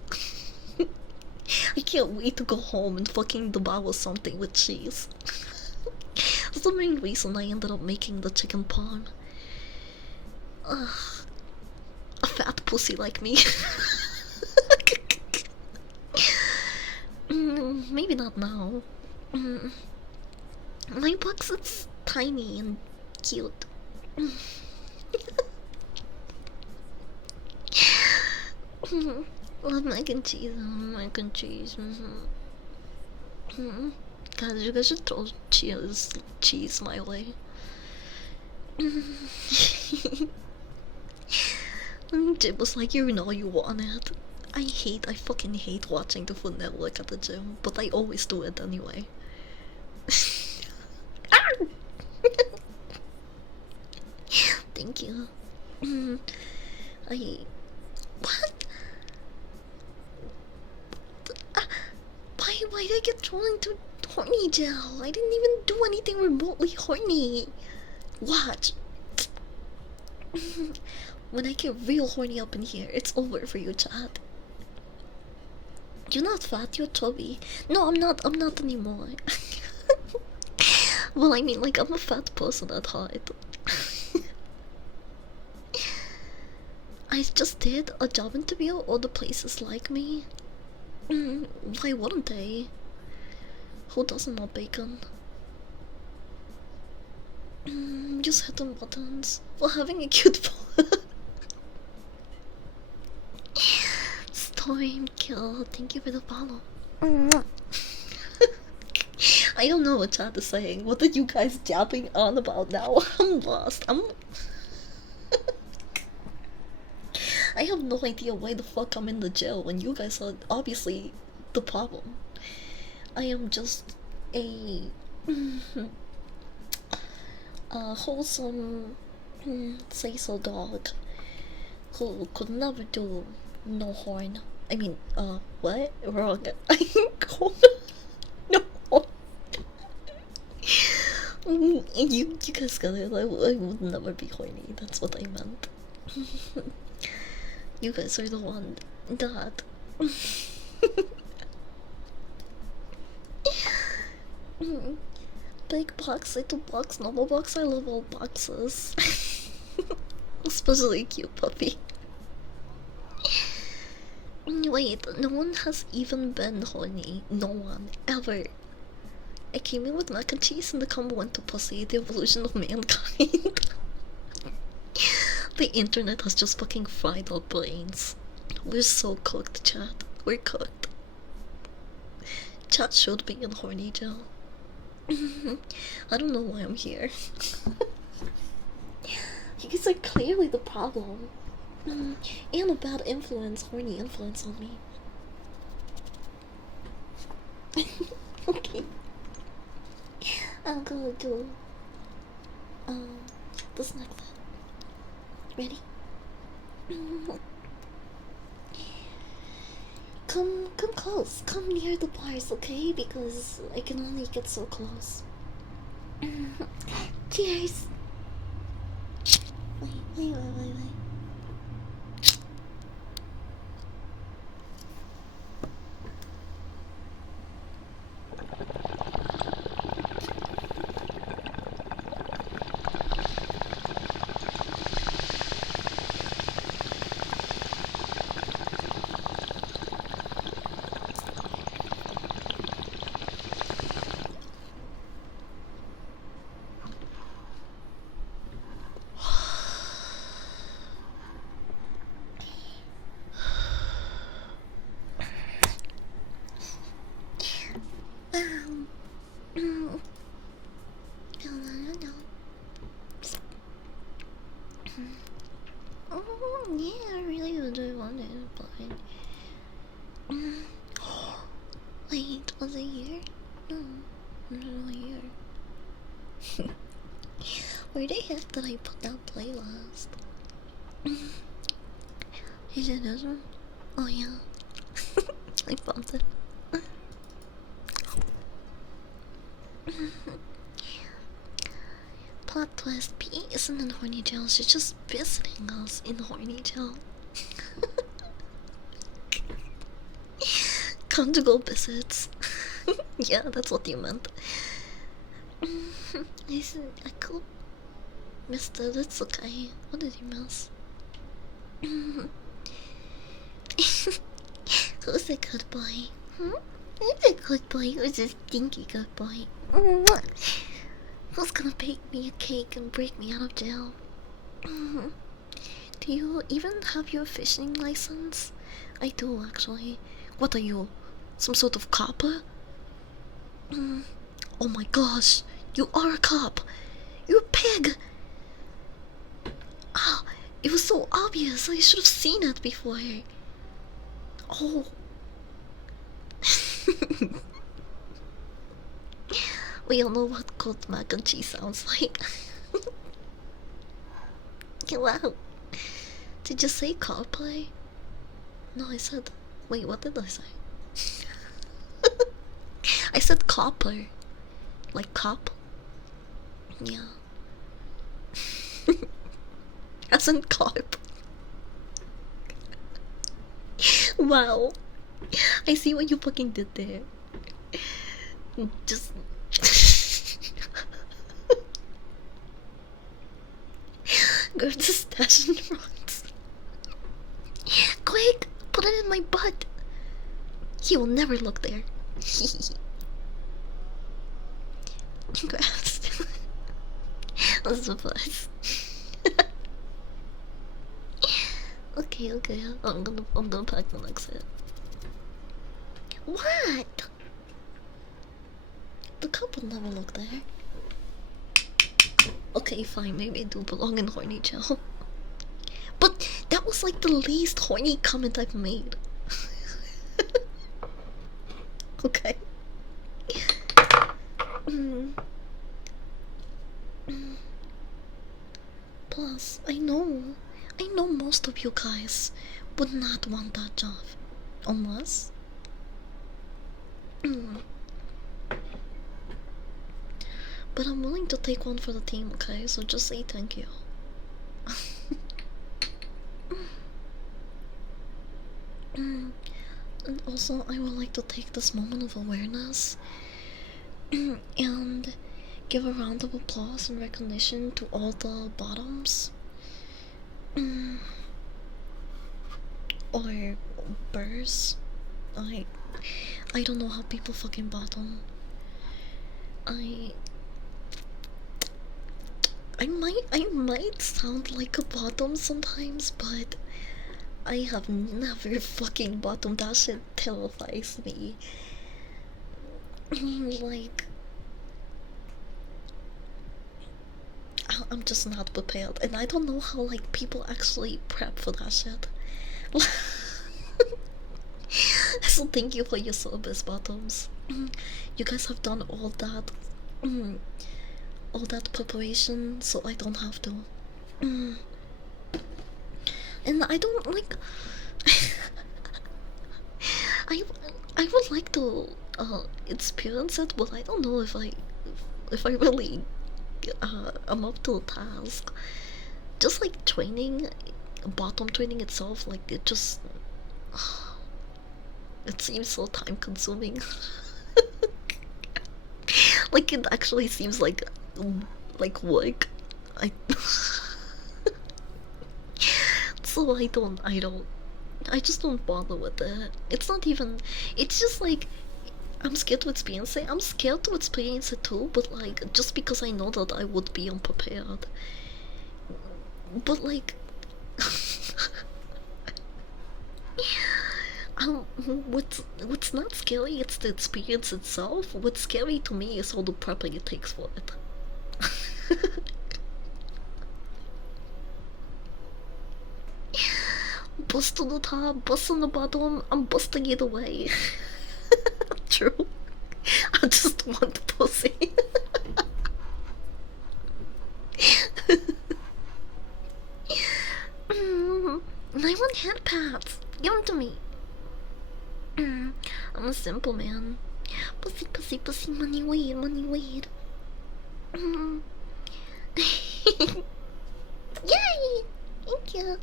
I can't wait to go home and fucking devour something with cheese. That's the main reason I ended up making the chicken parm. Ugh. A fat pussy like me. Maybe not now. My box is tiny and cute. Love mac and cheese. Mac and cheese. Guys, you guys should throw cheese my way. Jim was like, you know you want it. I fucking hate watching the Food Network at the gym, but I always do it anyway. Thank you. What? Why did I get thrown into horny jail? I didn't even do anything remotely horny. Watch. When I get real horny up in here, it's over for you, Chad. You're not fat, you're chubby. No, I'm not anymore. Well, I mean, like, I'm a fat person at heart. I just did a job interview, all the places like me. Why wouldn't they? Who doesn't want bacon? Just hitting buttons for having a cute phone. Storm kill, thank you for the follow. I don't know what chat is saying. What are you guys jabbing on about now? I'm lost. I have no idea why the fuck I'm in the jail when you guys are obviously the problem. I am just a wholesome say-so dog who could never do no horn. I mean, what? Wrong. No horn. You guys got it. I would never be horny. That's what I meant. You guys are the one that Mm. Big box, little box, normal box. I love all boxes. Especially a cute puppy. Wait, no one has even been horny. No one. Ever. I came in with mac and cheese and the combo went to pussy, the evolution of mankind. The internet has just fucking fried our brains. We're so cooked, chat. We're cooked. Chat should be in horny jail. I don't know why I'm here. You guys are clearly the problem. And a bad influence, horny influence on me. Okay. I'm gonna do this next one. Ready? Come close. Come near the bars, okay? Because I can only get so close. Cheers. Wait. Yeah, I really do want it, but wait, was it here? No, not here. Where the heck did I put that playlist? Is it this one? Oh yeah, I found it. Plot twist: P isn't in horny jail. She's just visiting us in horny jail. Conjugal visits. Yeah, that's what you meant. I could missed it. It's okay. What did you miss? Who's a good boy? Who's a good boy? Who's a stinky good boy? Who's gonna bake me a cake and break me out of jail? Do you even have your fishing license? I do, actually. What are you? Some sort of copper? Oh my gosh, you are a cop! You're a pig! Ah, it was so obvious. I should have seen it before. Oh. We all know what cold mac and cheese sounds like. Wow. Did you say cosplay? No, I said. Wait, what did I say? I said copper. Like cop? Yeah. As in carp. Wow. I see what you fucking did there. Just. Grab the stash and runs. Quick! Put it in my butt! He will never look there. Congrats. That's a buzz. Okay, I'm gonna pack the next hit. What? The cup will never look there. Okay, fine, maybe I do belong in horny jail. But that was like the least horny comment I've made. Okay. Plus, I know most of you guys would not want that job. Unless... But I'm willing to take one for the team, okay? So just say thank you. And also, I would like to take this moment of awareness and give a round of applause and recognition to all the bottoms. Or burrs. I I don't know how people fucking bottom. I I might sound like a bottom sometimes, but I have never fucking bottomed. That shit terrifies me. Like, I'm just not prepared, and I don't know how like people actually prep for that shit. So thank you for your service, bottoms. You guys have done all that preparation, so I don't have to. And I don't like. I I would like to experience it, but I don't know if I really am up to the task. Just like training, bottom training itself, like it just it seems so time consuming. Like it actually seems like work. I so I just don't bother with it. It's not even. It's just like I'm scared to experience it. I'm scared to experience it too, but like just because I know that I would be unprepared. But like, um, what's not scary? It's the experience itself. What's scary to me is all the prepping it takes for it. Bust on the top, bust on the bottom. I'm busting either way. True. I just want the pussy. I want hand pads. Give them to me. I'm a simple man. Pussy, pussy, pussy, money, weed, money, weed. Yay! Thank you.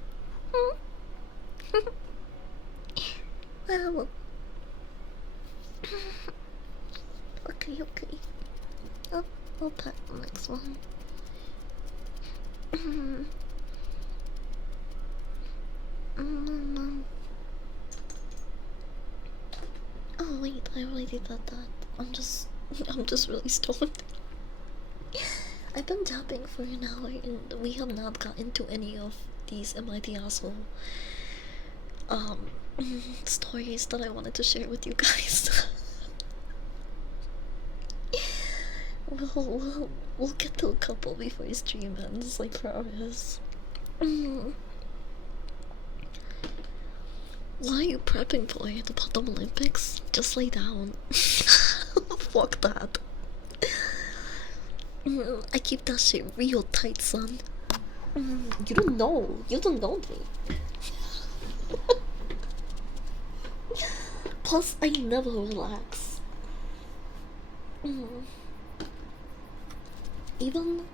Wow. Okay, okay. I'll pack the next one. Oh wait, I already did that. I'm just really stoned. I've been tapping for an hour and we have not gotten to any of these MIT asshole stories that I wanted to share with you guys. We'll get to a couple before stream ends, I promise. What are you prepping for? The bottom Olympics? Just lay down. Fuck that. I keep that shit real tight, son. You don't know. You don't know me. Plus, I never relax. Even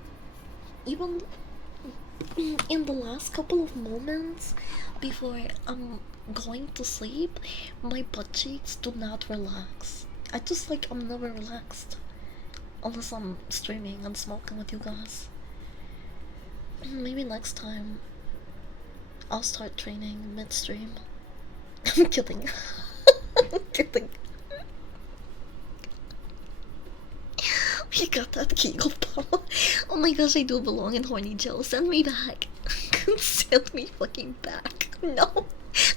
in the last couple of moments before I'm going to sleep, my butt cheeks do not relax. I'm never relaxed unless I'm streaming and smoking with you guys. Maybe next time I'll start training midstream. I'm kidding. I'm kidding. You got that Kegel ball? Oh my gosh, I do belong in Horny Joe. Send me back. Send me fucking back. No.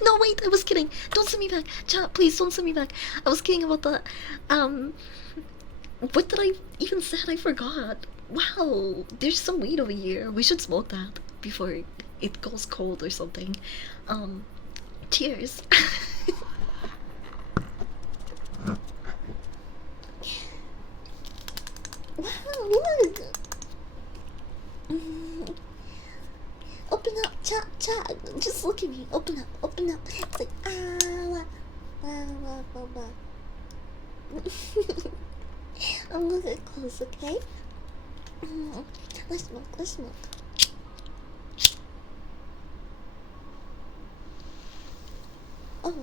No, wait, I was kidding. Don't send me back. Chat, please don't send me back. I was kidding about the, what did I even say? I forgot. Wow, there's some weed over here. We should smoke that before it goes cold or something. Cheers. Wow, look! Open up, chat, chat. Just look at me. Open up, open up. It's like, I'm gonna get close, okay? Let's smoke, let's smoke. Oh.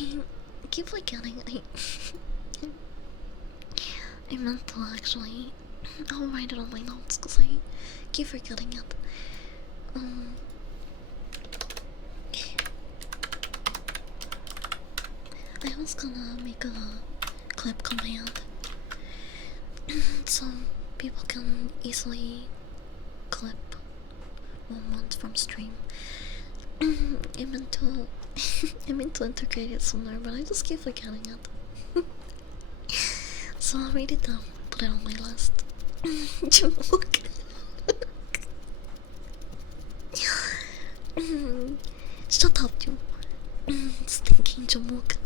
I keep forgetting. I meant to actually. I'll write it on my notes because I keep forgetting it. I was gonna make a clip command so people can easily clip moments from stream. I meant to I meant to integrate it somewhere, but I just keep forgetting it. So I'll read it down, put it on my list. Jamuk. Shut up, you stinking Jamuk.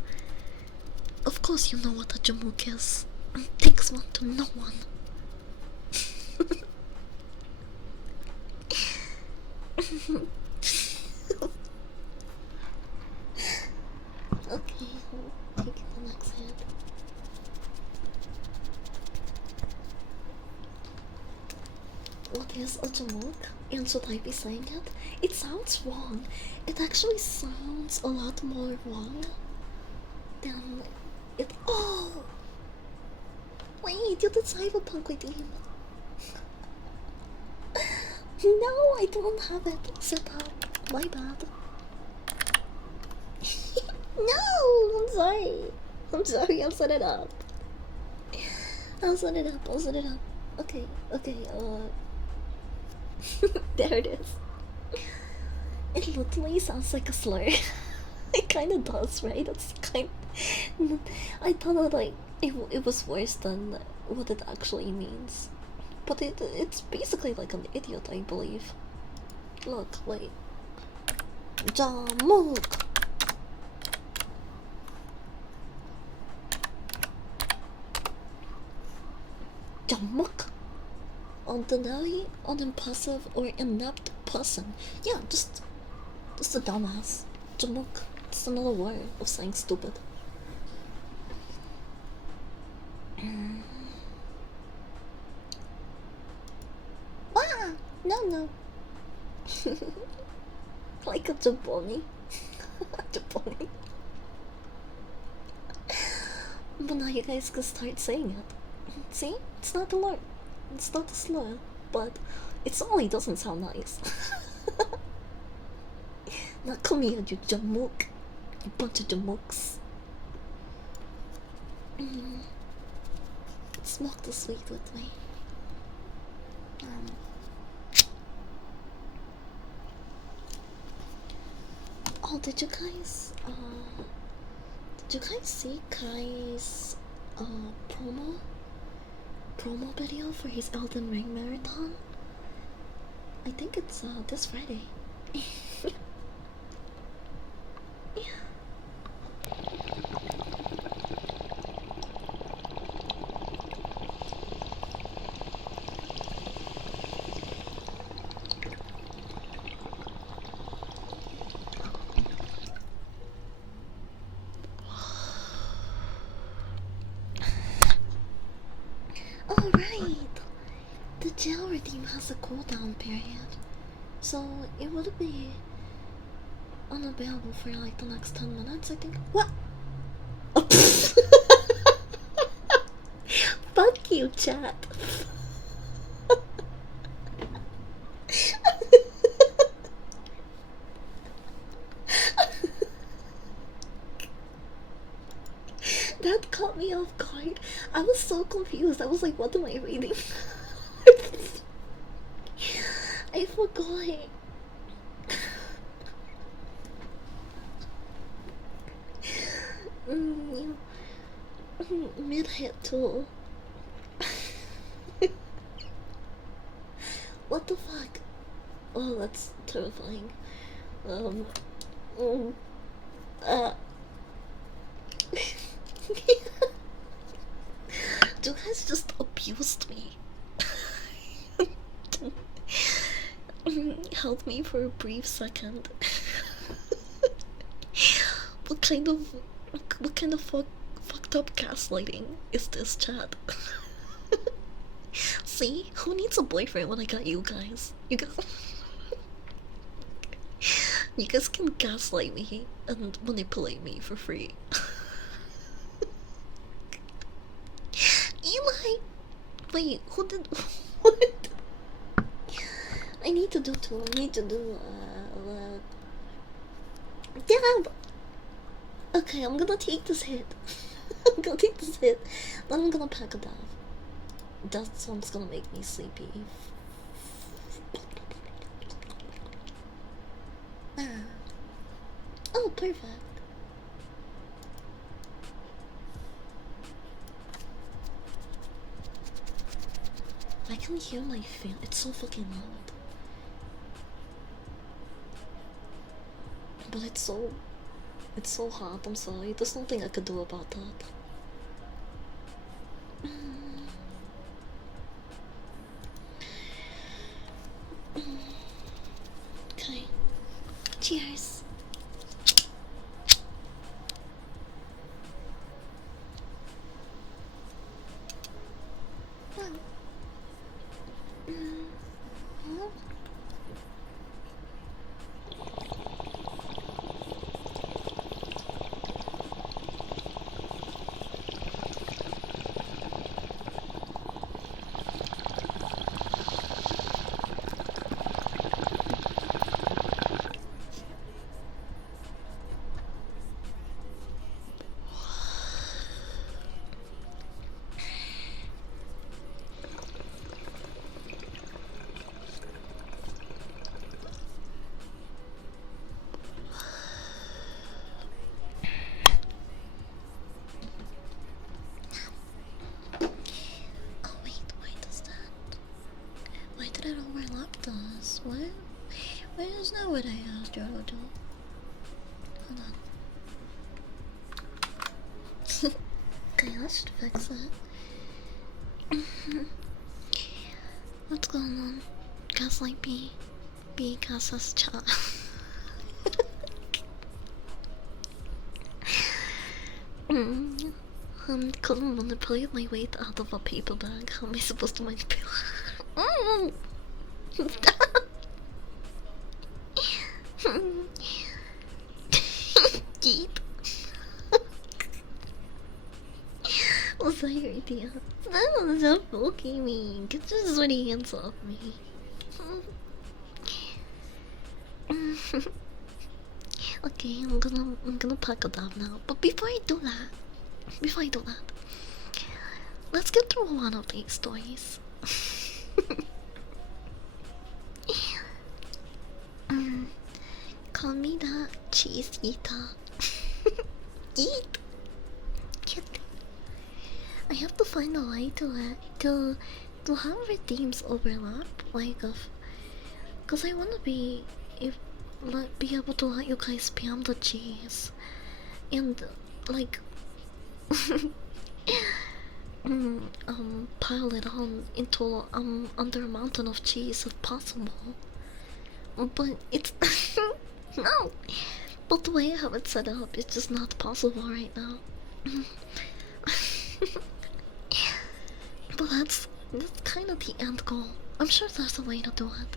Of course you know what a Jamuk is. Takes one to know one. Okay, I'll take the next hand. What is a Jamuk? And should I be saying it? It sounds wrong. It actually sounds a lot more wrong than it. Oh! Wait, you did Cyberpunk redeem. No, I don't have it set up. My bad. No, I'm sorry. I'm sorry, I'll set it up. I'll set it up. Okay, there it is. It literally sounds like a slur. It kinda does, right? It's kind. I thought that, like, it was worse than what it actually means. But it's basically like an idiot, I believe. Look, wait. Jamuk! Jamuk! Ordinary, unimpulsive, or inept person. Yeah, just a dumbass. Jamuk. It's another word of saying stupid. Ah! No. Like a jaboni. Jaboni. But now you guys can start saying it. See? It's not a slur. It's not a slur, but it certainly doesn't sound nice. Now come here, you Jamuk. You bunch of Jamuks. Smoke the sweet with me. Oh, did you guys see Kai's promo video for his Elden Ring marathon? I think it's this Friday. Alright! The jail redeem has a cooldown period, so it would be unavailable for like the next 10 minutes, I think. What? Oh, fuck you, chat. That caught me off guard. I was so confused. I was like, what am I reading? I forgot. Mid-hit too. What the fuck? Oh, that's terrifying. You guys just abused me. Help me for a brief second. What kind of fucked up gaslighting is this, chat? See, who needs a boyfriend when I got you guys? You guys. You guys can gaslight me and manipulate me for free. Eli! Wait, who did. What? I need to do two. I need to do. Damn! Okay, I'm gonna take this hit. I'm gonna take this hit. Then I'm gonna pack a bath. That sounds gonna make me sleepy. Ah. Oh, perfect. I can hear my fan. It's so fucking loud. But it's so hot. I'm sorry. There's nothing I could do about that. Okay. Cheers. Why did it overlap this? What? Why is not what I asked you to do? Hold on. Okay, I should fix it. What's going on? Gaslight me. Be Casas chat. Couldn't manipulate my weight out of a paper bag. How am I supposed to manipulate? Deep. Was that your idea? That was so poking me. Get your sweaty hands off me. Okay, I'm gonna pack it up now. But before I do that, let's get through one of these stories. Call me the cheese eater. Eat. Get. I have to find a way to have our themes overlap, like cause I wanna be able to let you guys spam the cheese, and like pile it on into under a mountain of cheese if possible. But it's no. But the way I have it set up, it's just not possible right now. But that's kind of the end goal. I'm sure there's a way to do it.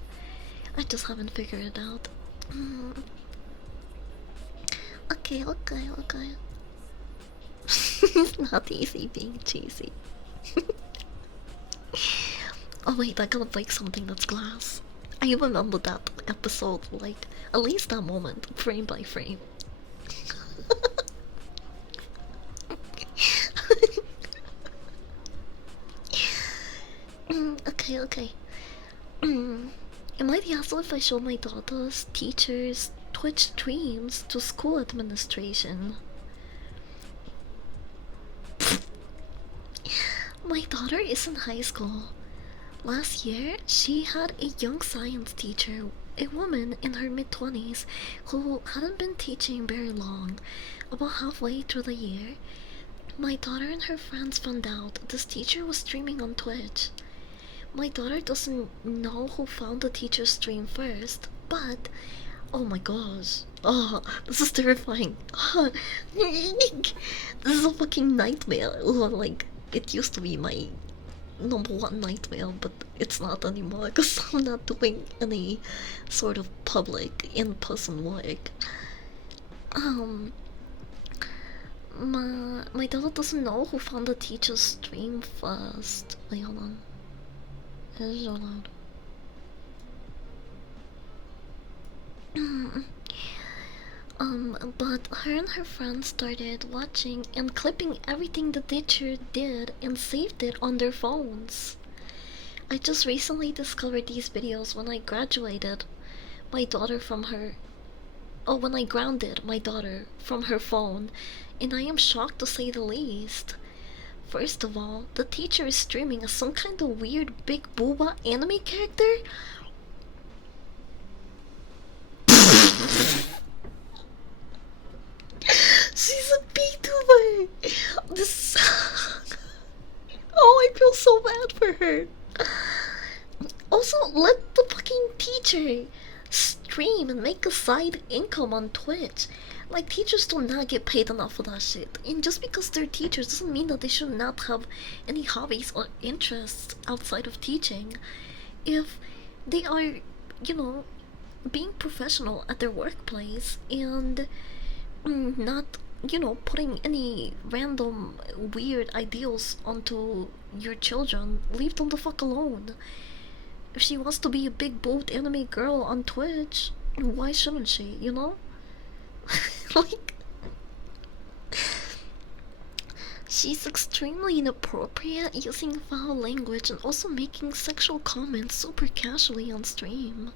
I just haven't figured it out. Okay. It's not easy being cheesy. Oh wait, I gotta break something that's glass. I remember that episode, like, at least that moment, frame by frame. Okay. Am I the asshole if I show my daughter's teachers Twitch streams to school administration? My daughter is in high school. Last year, she had a young science teacher, a woman in her mid-20s, who hadn't been teaching very long. About halfway through the year, my daughter and her friends found out this teacher was streaming on Twitch. My daughter doesn't know who found the teacher's stream first, but oh my gosh. Oh, this is terrifying. This is a fucking nightmare. Like, it used to be my number one nightmare, but it's not anymore because I'm not doing any sort of public in-person work. Um, my daughter doesn't know who found the teacher's stream first. Wait, hold on. It's so loud. But her and her friends started watching and clipping everything the teacher did and saved it on their phones. I just recently discovered these videos when I graduated my daughter from her. Oh, when I grounded my daughter from her phone, and I am shocked to say the least. First of all, the teacher is streaming as some kind of weird big booba anime character. She's a VTuber! This. Oh, I feel so bad for her. Also, let the fucking teacher stream and make a side income on Twitch. Like, teachers do not get paid enough for that shit. And just because they're teachers doesn't mean that they should not have any hobbies or interests outside of teaching. If they are, being professional at their workplace and not, putting any random weird ideals onto your children, leave them the fuck alone. If she wants to be a big boot anime girl on Twitch, why shouldn't she, like, she's extremely inappropriate, using foul language and also making sexual comments super casually on stream.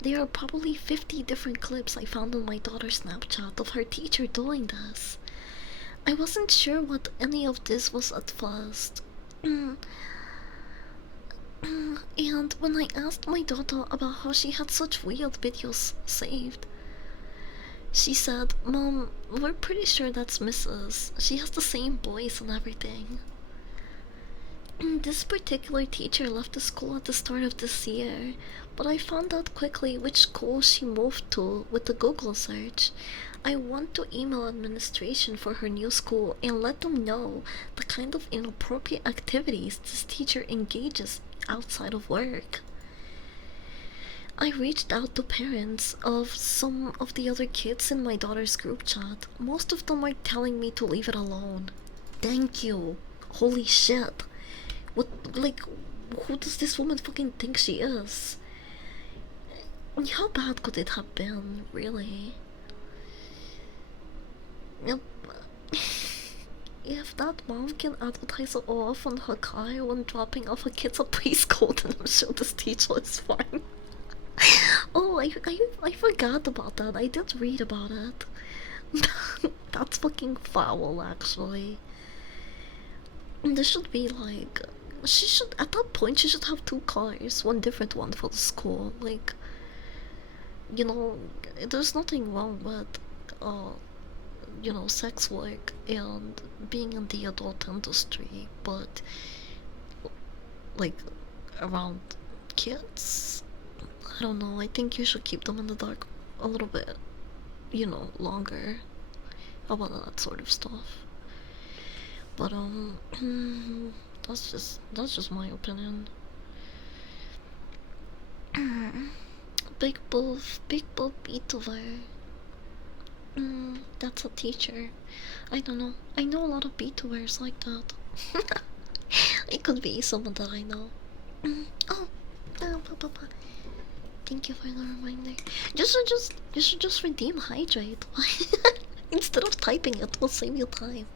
There are probably 50 different clips I found on my daughter's Snapchat of her teacher doing this. I wasn't sure what any of this was at first. And when I asked my daughter about how she had such weird videos saved, she said, "Mom, we're pretty sure that's Mrs. She has the same voice and everything." This particular teacher left the school at the start of this year, but I found out quickly which school she moved to with the Google search. I want to email administration for her new school and let them know the kind of inappropriate activities this teacher engages outside of work. I reached out to parents of some of the other kids in my daughter's group chat. Most of them are telling me to leave it alone. Thank you. Holy shit. What, who does this woman fucking think she is? How bad could it have been, really? Yep. If that mom can advertise it off on her car when dropping off her kids at preschool, then I'm sure this teacher is fine. Oh, I forgot about that. I did read about it. That's fucking foul, actually. There should be like, she should, at that point, she should have two cars, one different one for the school. Like, there's nothing wrong with, sex work and being in the adult industry, but, like, around kids, I don't know, I think you should keep them in the dark a little bit, longer about that sort of stuff. But, that's just my opinion. Big Wolf VTuber. That's a teacher. I don't know. I know a lot of VTubers like that. It could be someone that I know. Oh, thank you for the reminder. You should just redeem hydrate. Instead of typing it, will save you time.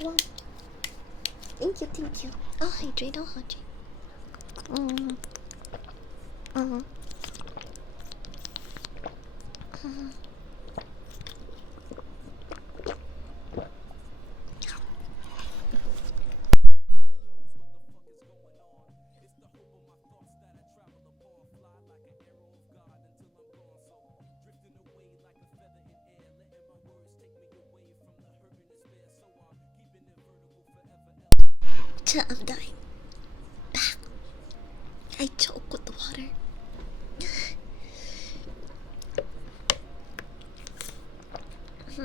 Well, thank you. I'll hydrate. I'm dying. I choke with the water. As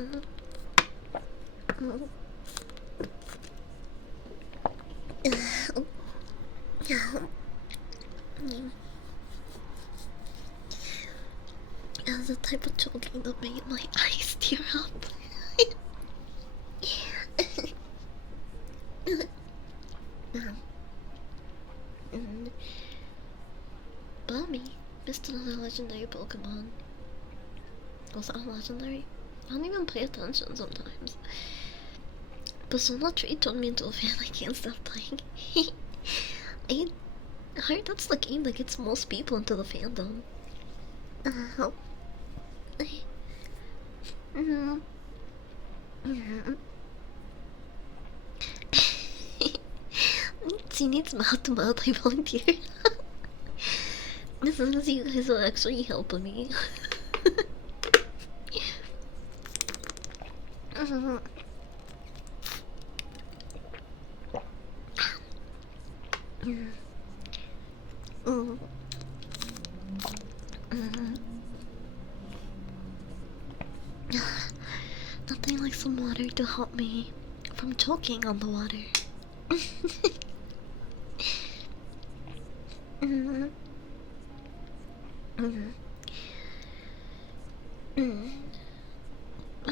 the type of choking that made my eyes tear up. Bummy, missed another legendary Pokemon. Was that legendary? I don't even pay attention sometimes. Persona 3 turned me into a fan I can't stop playing. I heard that's the game that gets most people into the fandom. She needs mouth-to-mouth, I volunteer. As long as you guys will actually help me. Nothing like some water to help me from choking on the water.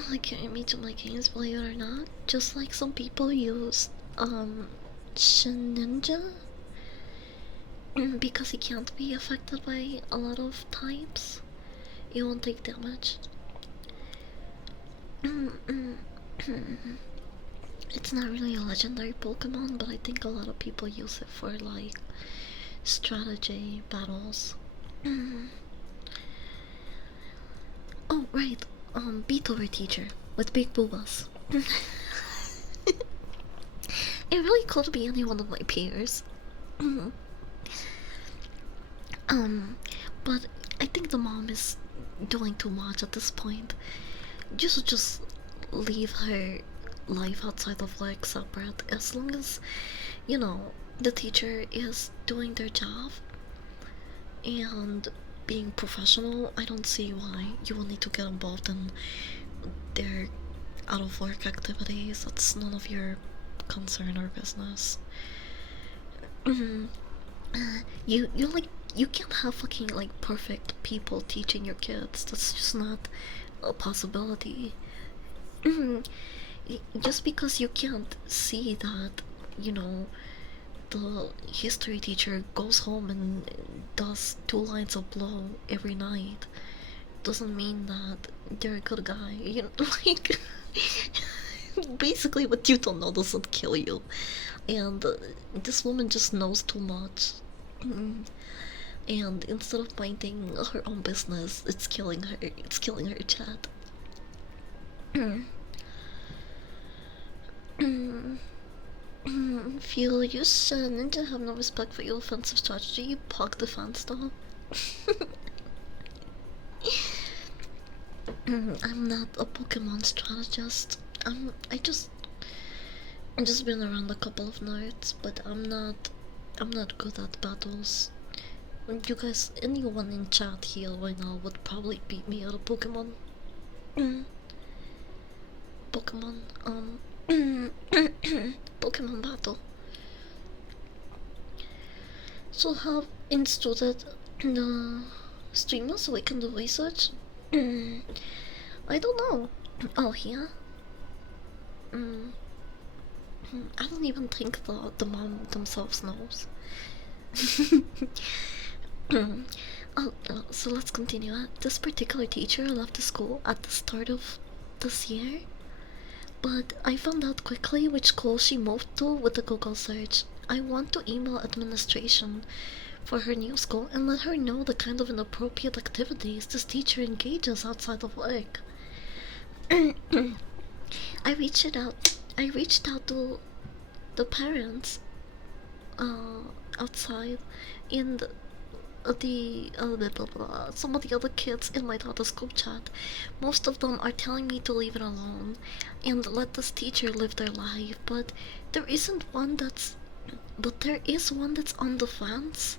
Like carry me to my games, believe it or not. Just like some people use Shininja because he can't be affected by a lot of types. He won't take damage. It's not really a legendary Pokemon, but I think a lot of people use it for like strategy battles. Oh right, Beethoven teacher with big boobas. It really could be any one of my peers. But I think the mom is doing too much at this point. Just leave her life outside of work separate. As long as, you know, the teacher is doing their job and being professional, I don't see why you will need to get involved in their out of work activities. That's none of your concern or business. You can't have fucking like perfect people teaching your kids. That's just not a possibility. Just because you can't see that, you know, the history teacher goes home and does 2 lines of blow every night doesn't mean that they're a good guy. You know, like basically what you don't know doesn't kill you. And this woman just knows too much. And instead of minding her own business, it's killing her. It's killing her chat. Feel you shouldn't have no respect for your offensive strategy. You pug the fans though. I'm not a Pokemon strategist. I've just been around a couple of nights, but I'm not good at battles. You guys, anyone in chat here right now would probably beat me at a Pokemon. Pokemon, Pokemon battle. So have instituted the streamers so we can do research? I don't know. Oh, yeah? I don't even think the mom themselves knows. So let's continue. This particular teacher left the school at the start of this year, but I found out quickly which school she moved to with the Google search. I want to email administration for her new school and let her know the kind of inappropriate activities this teacher engages outside of work. I reached out to the parents outside, and some of the other kids in my daughter's group chat. Most of them are telling me to leave it alone and let this teacher live their life, but there is one that's on the fence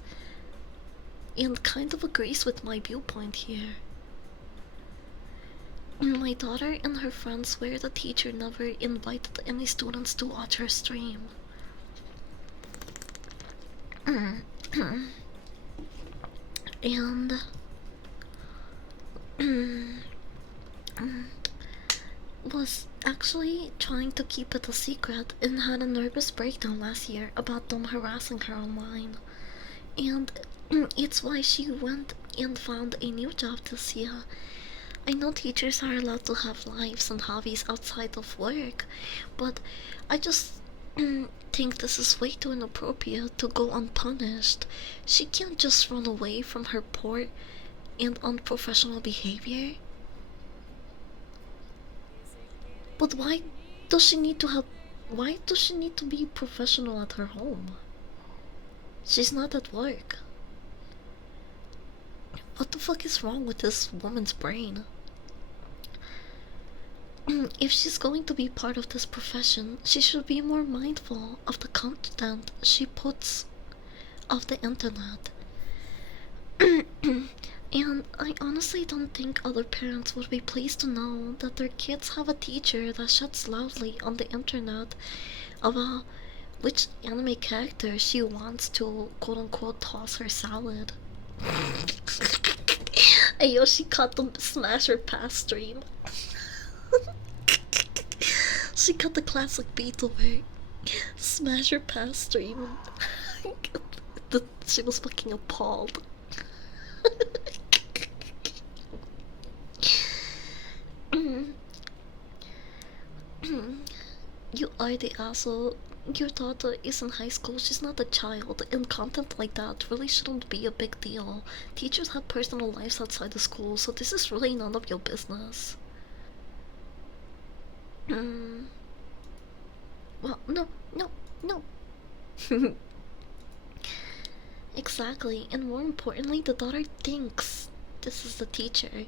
and kind of agrees with my viewpoint here. My daughter and her friends swear the teacher never invited any students to watch her stream. And was actually trying to keep it a secret and had a nervous breakdown last year about them harassing her online. And it's why she went and found a new job this year. I know teachers are allowed to have lives and hobbies outside of work, but I just think this is way too inappropriate to go unpunished. She can't just run away from her poor and unprofessional behavior. But why does she need to be professional at her home? She's not at work. What the fuck is wrong with this woman's brain? If she's going to be part of this profession, she should be more mindful of the content she puts off the internet. And I honestly don't think other parents would be pleased to know that their kids have a teacher that shouts loudly on the internet about which anime character she wants to quote unquote toss her salad. Ayo, she caught the Smash Her Pass stream. She got the classic beat over Smash Her Pass stream. She was fucking appalled. You are the asshole. Your daughter is in high school, she's not a child, and content like that really shouldn't be a big deal. Teachers have personal lives outside the school, so this is really none of your business. Well, no. Exactly, and more importantly, the daughter thinks this is the teacher.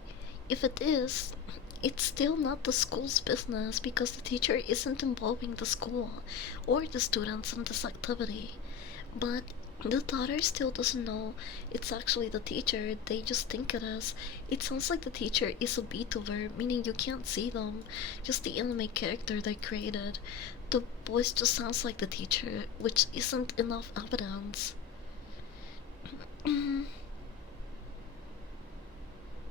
If it is, it's still not the school's business because the teacher isn't involving the school or the students in this activity. But the daughter still doesn't know it's actually the teacher, they just think it is. It sounds like the teacher is a VTuber, meaning you can't see them, just the anime character they created. The voice just sounds like the teacher, which isn't enough evidence.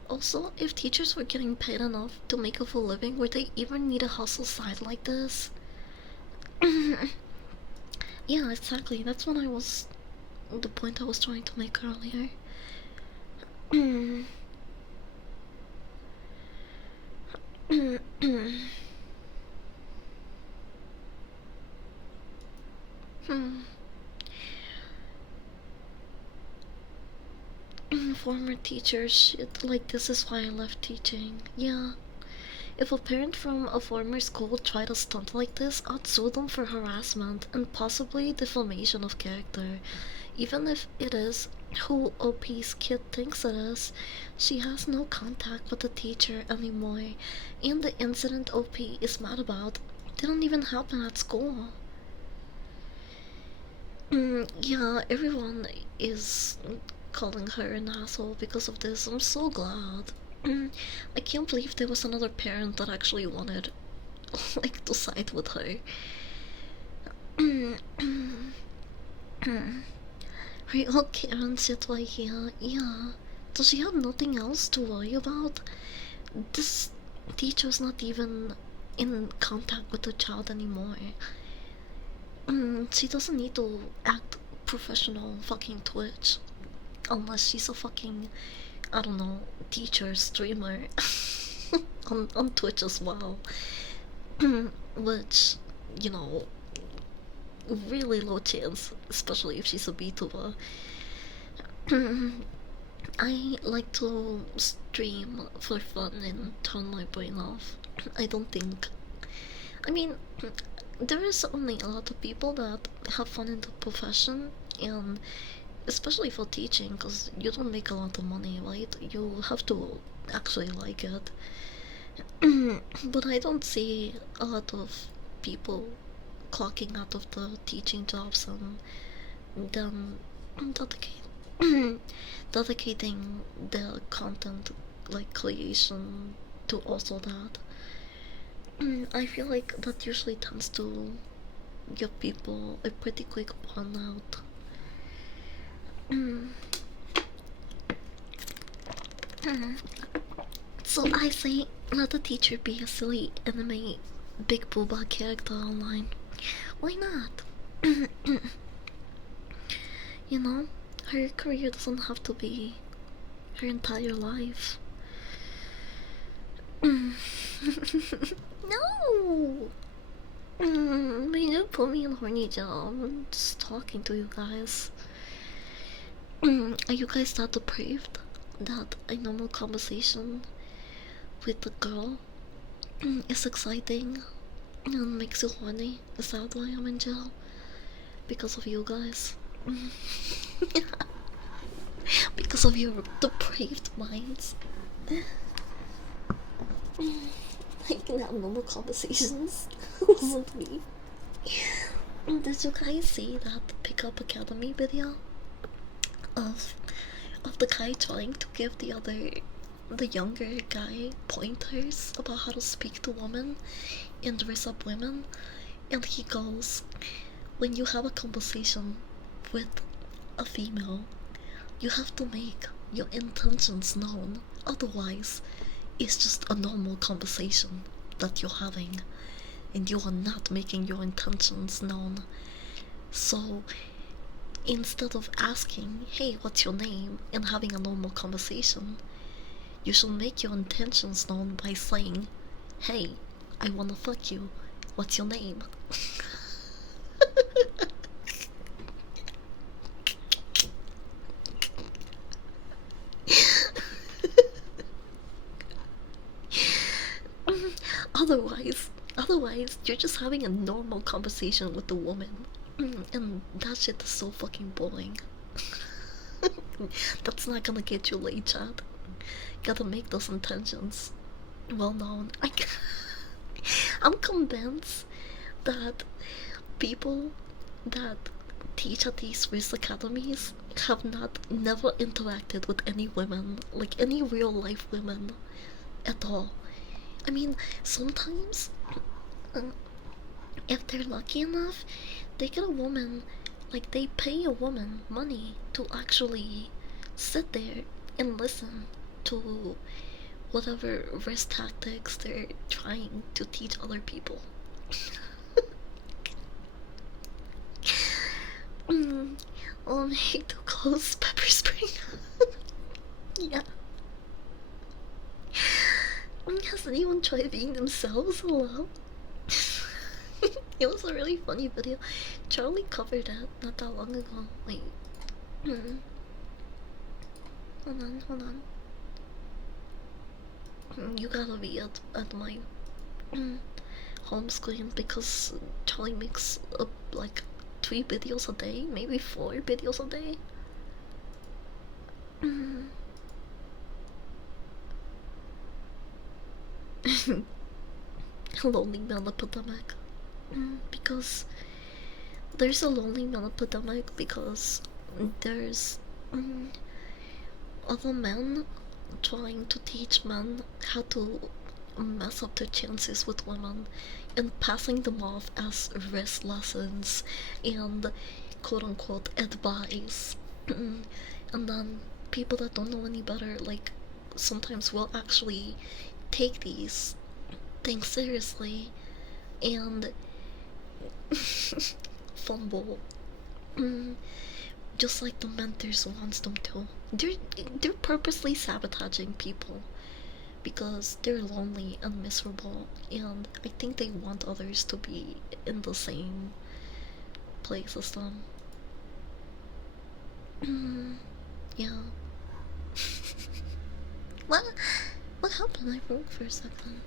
Also, if teachers were getting paid enough to make a full living, would they even need a hustle side like this? Yeah, exactly. That's what I was. The point I was trying to make earlier. Former teachers shit, like this is why I left teaching. Yeah. If a parent from a former school tried a stunt like this, I'd sue them for harassment and possibly defamation of character. Even if it is who OP's kid thinks it is, she has no contact with the teacher anymore, and the incident OP is mad about didn't even happen at school. Yeah, everyone is calling her an asshole because of this. I'm so glad. I can't believe there was another parent that actually wanted, like, to side with her. Real Karen shit right here. Yeah. Does she have nothing else to worry about? This teacher's not even in contact with the child anymore. She doesn't need to act professional on fucking Twitch. Unless she's a fucking, I don't know, teacher, streamer on Twitch as well. Which, you know, really low chance, especially if she's a VTuber. I like to stream for fun and turn my brain off. I don't think. I mean, there is only a lot of people that have fun in the profession, and especially for teaching, because you don't make a lot of money, right? You have to actually like it. But I don't see a lot of people clocking out of the teaching jobs and then dedicating their content like creation to also that. I feel like that usually tends to give people a pretty quick burnout. Mm. Mm. So I say, let the teacher be a silly anime big booba character online. Why not? You know, her career doesn't have to be her entire life. No! They don't put me in horny jail. I'm just talking to you guys. Are you guys that depraved that a normal conversation with a girl is exciting and makes you horny? Is that why I'm in jail? Because of you guys? Because of your depraved minds? I can have normal conversations. Wasn't me. Did you guys see that Pickup Academy video of the guy trying to give the younger guy pointers about how to speak to women and dress up women? And he goes, when you have a conversation with a female, you have to make your intentions known. Otherwise, it's just a normal conversation that you're having, and you are not making your intentions known. So, instead of asking, hey, what's your name, and having a normal conversation, you should make your intentions known by saying, hey, I wanna fuck you. What's your name? Otherwise, you're just having a normal conversation with the woman, and that shit is so fucking boring. That's not gonna get you laid, Chad. Gotta make those intentions well known. I'm convinced that people that teach at these Swiss academies have never interacted with any women, like any real life women at all. I mean, sometimes, uh, if they're lucky enough, they get a woman, like they pay a woman money to actually sit there and listen to whatever risk tactics they're trying to teach other people. Hate to close pepper spray. Yeah. Has anyone tried being themselves? Hello? It was a really funny video. Charlie covered it not that long ago. Wait. Hold on. You gotta be at my home screen because Charlie makes like 3 videos a day, maybe 4 videos a day. Lonely man epidemic. Because there's a lonely man epidemic because there's other men trying to teach men how to mess up their chances with women and passing them off as risk lessons and quote unquote advice. And then people that don't know any better, like, sometimes will actually take these things seriously and fumble. Just like the mentors wants them to. They're purposely sabotaging people because they're lonely and miserable, and I think they want others to be in the same place as them. Yeah. what? What happened? I broke for a second.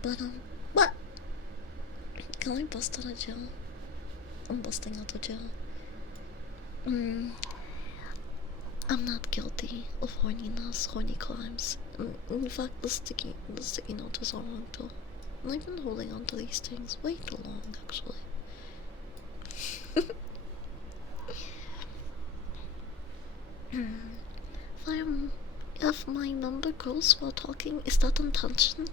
But what? Can I bust out of jail? I'm busting out of jail. I'm not guilty of horniness, horny crimes. In fact, the sticky notes are wrong too. I've been holding on to these things way too long, actually. If my number grows while talking, is that intention?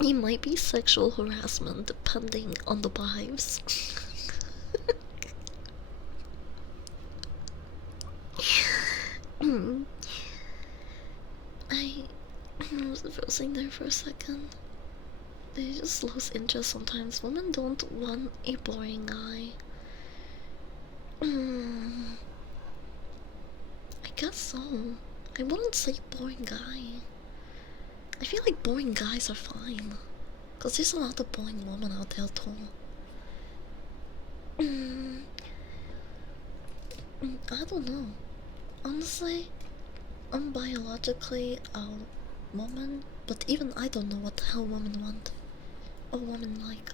It might be sexual harassment depending on the vibes. I was frozen there for a second. They just lose interest sometimes. Women don't want a boring guy. I guess so. I wouldn't say boring guy. I feel like boring guys are fine. Cause there's a lot of boring women out there too. I don't know. Honestly, I'm biologically a woman, but even I don't know what the hell women want. Or women like.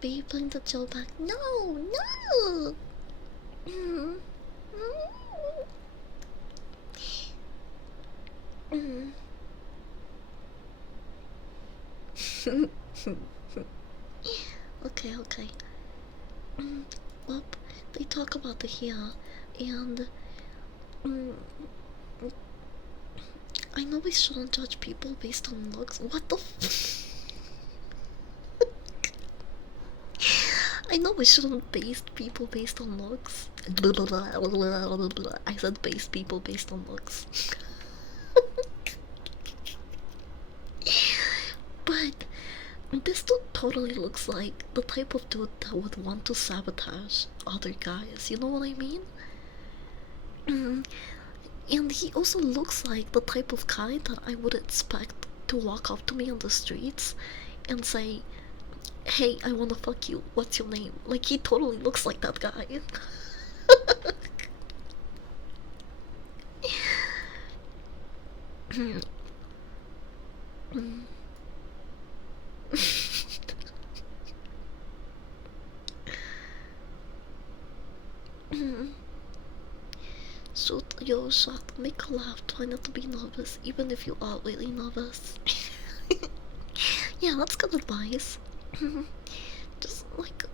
Be playing the chill back. No, no. Okay, okay. Well, they talk about the hair, and I know we shouldn't judge people based on looks. What the I know we shouldn't base people based on looks. I said base people based on looks. But this dude totally looks like the type of dude that would want to sabotage other guys, you know what I mean? And he also looks like the type of guy that I would expect to walk up to me on the streets and say, "Hey, I wanna fuck you, what's your name?" Like, he totally looks like that guy. Shoot, yo, shot, make a laugh, try not to be nervous, even if you are really nervous. Yeah, that's good advice. Just, like,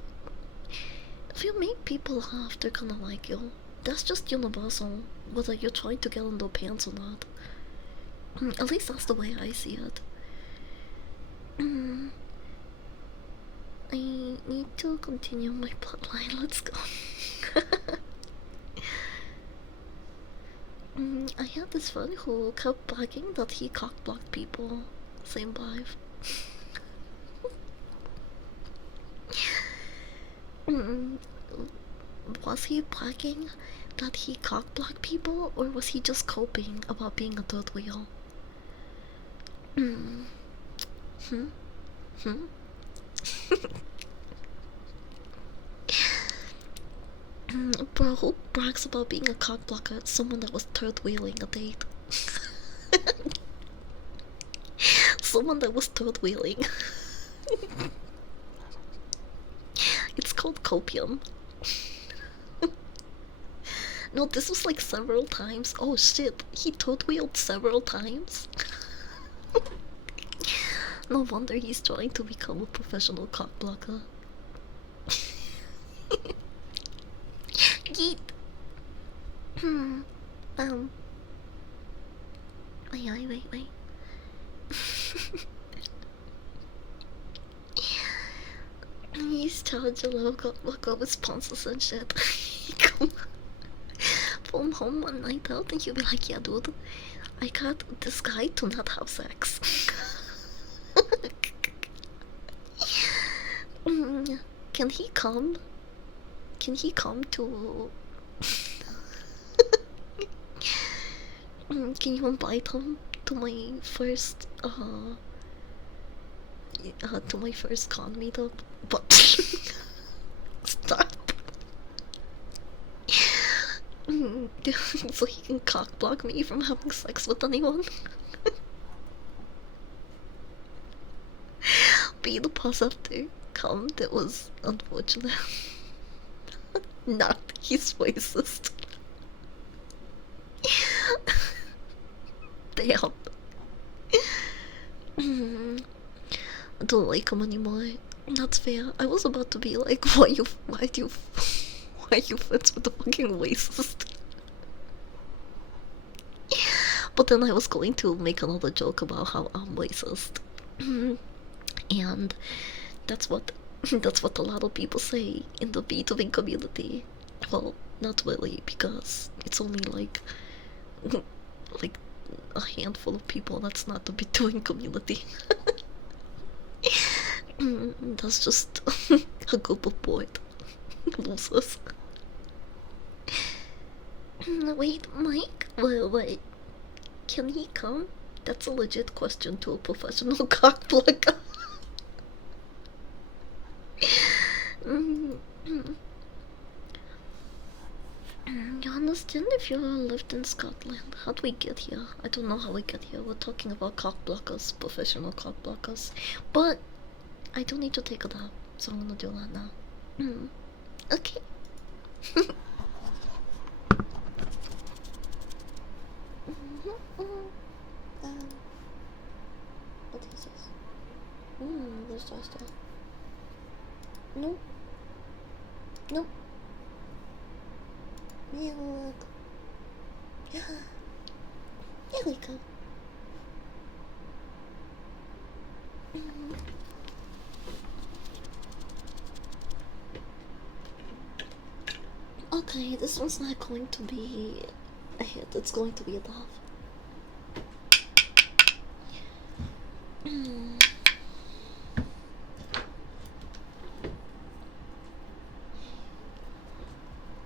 if you make people laugh, they're gonna like you. That's just universal, whether you're trying to get in their pants or not. At least that's the way I see it. I need to continue my plotline, let's go. I had this friend who kept bragging that he cock-blocked people. Same vibe. Was he bragging that he cock-blocked people, or was he just coping about being a third wheel? Bro, who brags about being a cockblocker? It's someone that was third wheeling a date. Someone that was third wheeling. It's called copium. No, this was like several times. Oh shit, he third wheeled several times. No wonder he's trying to become a professional cockblocker. Yeet. Wait. He's charging a look up sponsors and shit. Come from home one night out and he'll be like, "Yeah, dude, I got this guy to not have sex." Can he come? Can he come to... Can you invite him to my first, to my first con meetup? But... Stop. So he can cockblock me from having sex with anyone? Be the positive comment, it was unfortunate. Not, he's racist. Damn. I don't like him anymore. That's fair. I was about to be like, why do you, why are you friends with the fucking racist? But then I was going to make another joke about how I'm racist. And that's what that's what a lot of people say in the B2B community. Well, not really, because it's only like like a handful of people. That's not the B2B community. That's just a group of bored losers. Wait, Mike? Wait. Can he come? That's a legit question to a professional cockblocker. You understand if you lived in Scotland? How'd we get here? I don't know how we get here. We're talking about cockblockers, professional cockblockers. But I do need to take a nap, so I'm gonna do that now. Okay. What is this? There's Toy No. No. Milk. Yeah. There we go. Okay, this one's not going to be a hit, it's going to be a dove.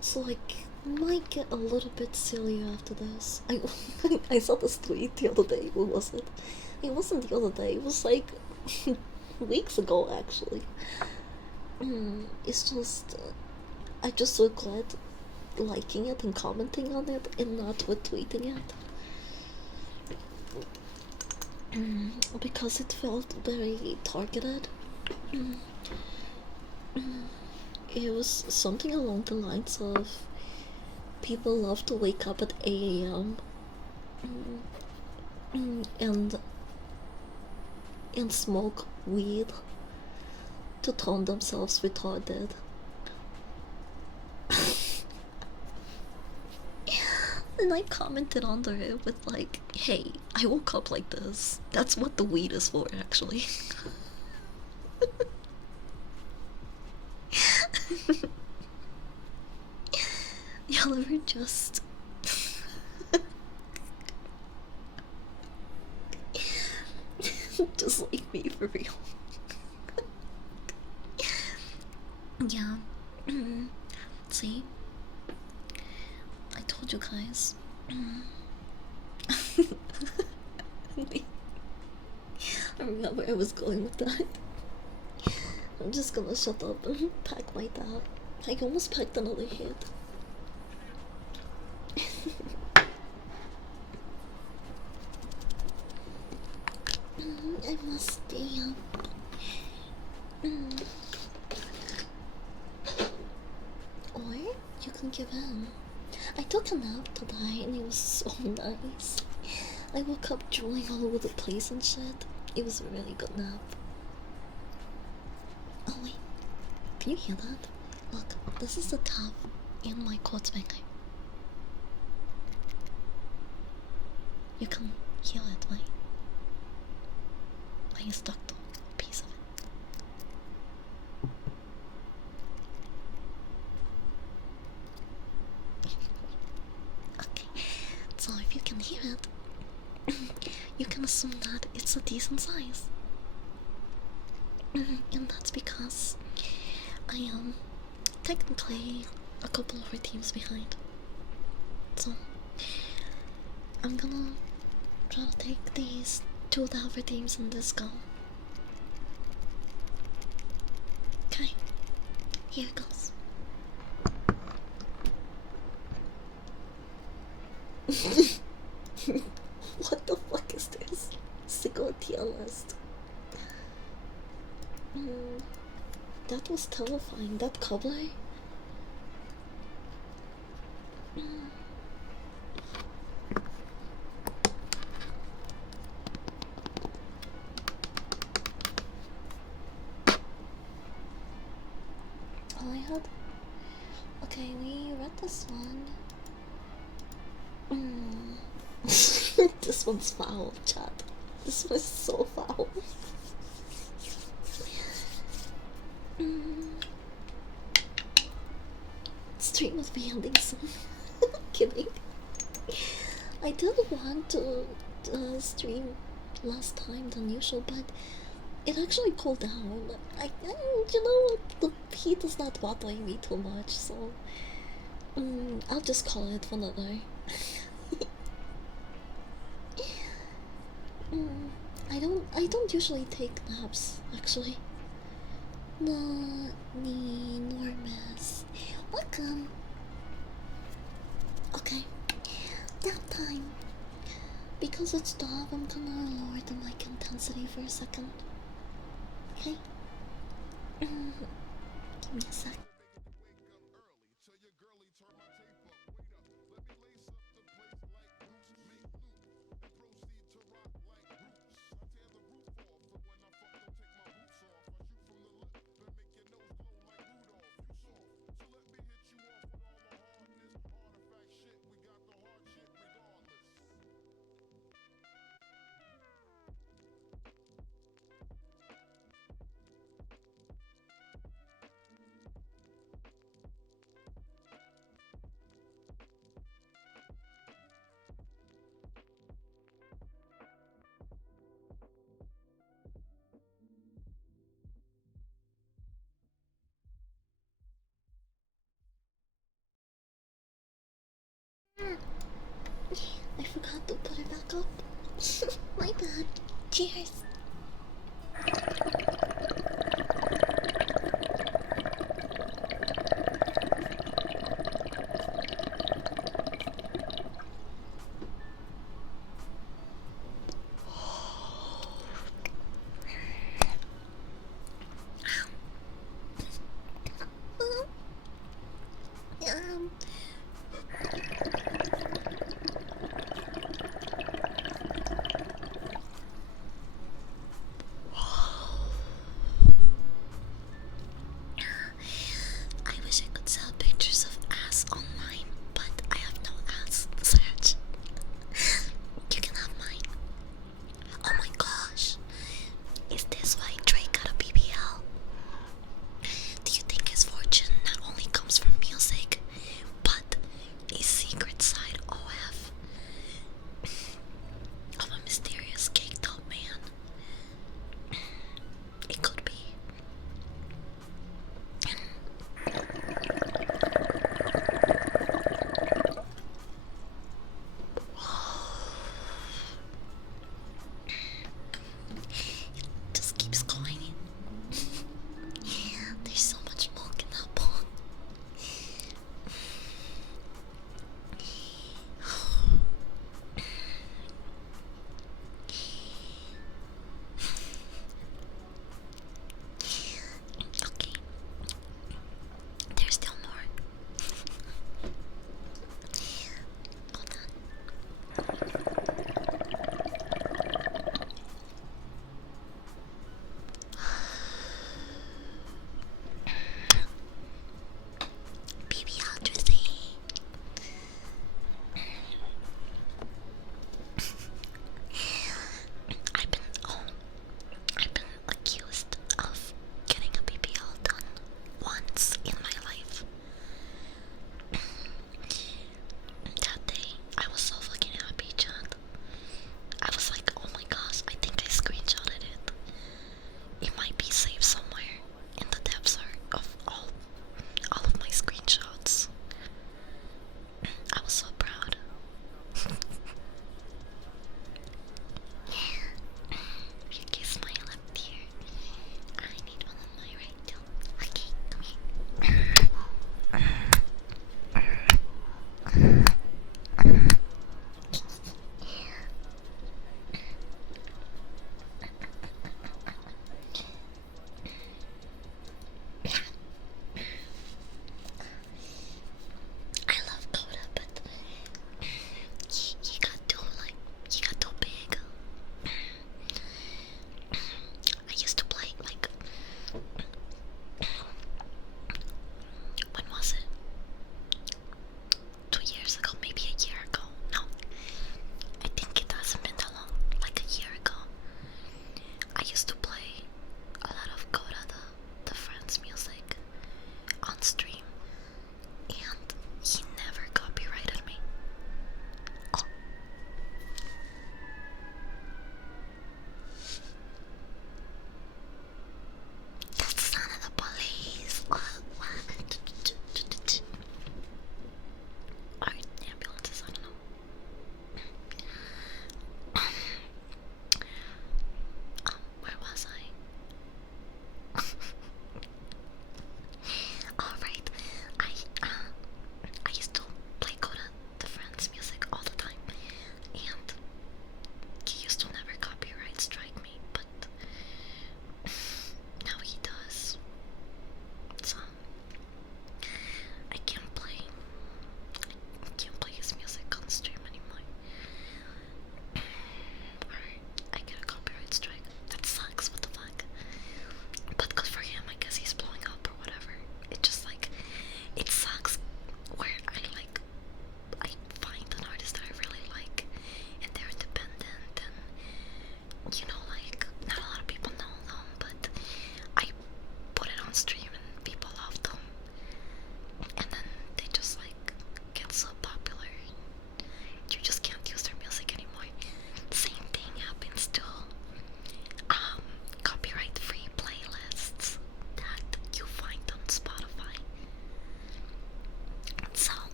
So like, might get a little bit silly after this. I saw this tweet the other day. What was it? It wasn't the other day. It was like weeks ago actually. It's just I just so glad liking it and commenting on it and not retweeting it. Because it felt very targeted. It was something along the lines of people love to wake up at 8 a.m. and smoke weed to tone themselves retarded. And I commented under it with like, hey, I woke up like this. That's what the weed is for, actually. Y'all ever just just like me, for real. Yeah. See? I told you guys. I remember I was going with that. I'm just gonna shut up and pack my dab. I almost packed another hit. I must stay up. Or you can give in. I took a nap today and it was so nice. I woke up drooling all over the place and shit. It was a really good nap. Oh wait, can you hear that? Look, this is the tap in my quartz maker. You can hear it, right? I stuck to a piece of it. Okay, so if you can hear it, you can assume that it's a decent size. And that's because I am technically a couple of teams behind. So I'm gonna try to take these 2 Delver teams in this go. Okay, here it goes. What the fuck is this? Sicko tier list. That was terrifying. That cover. this one. This one's foul, chat. This one's so foul. Mm. Stream would be ending soon. Kidding. I did want to stream last time than usual, but it actually cooled down. You know, the heat is not bothering me too much, so I'll just call it for another. I don't usually take naps actually. No, enormous. Welcome. Okay, nap time. Because it's dark, I'm gonna lower the mic intensity for a second. Okay. Give me a sec. I forgot to put it back up. My bad. Cheers.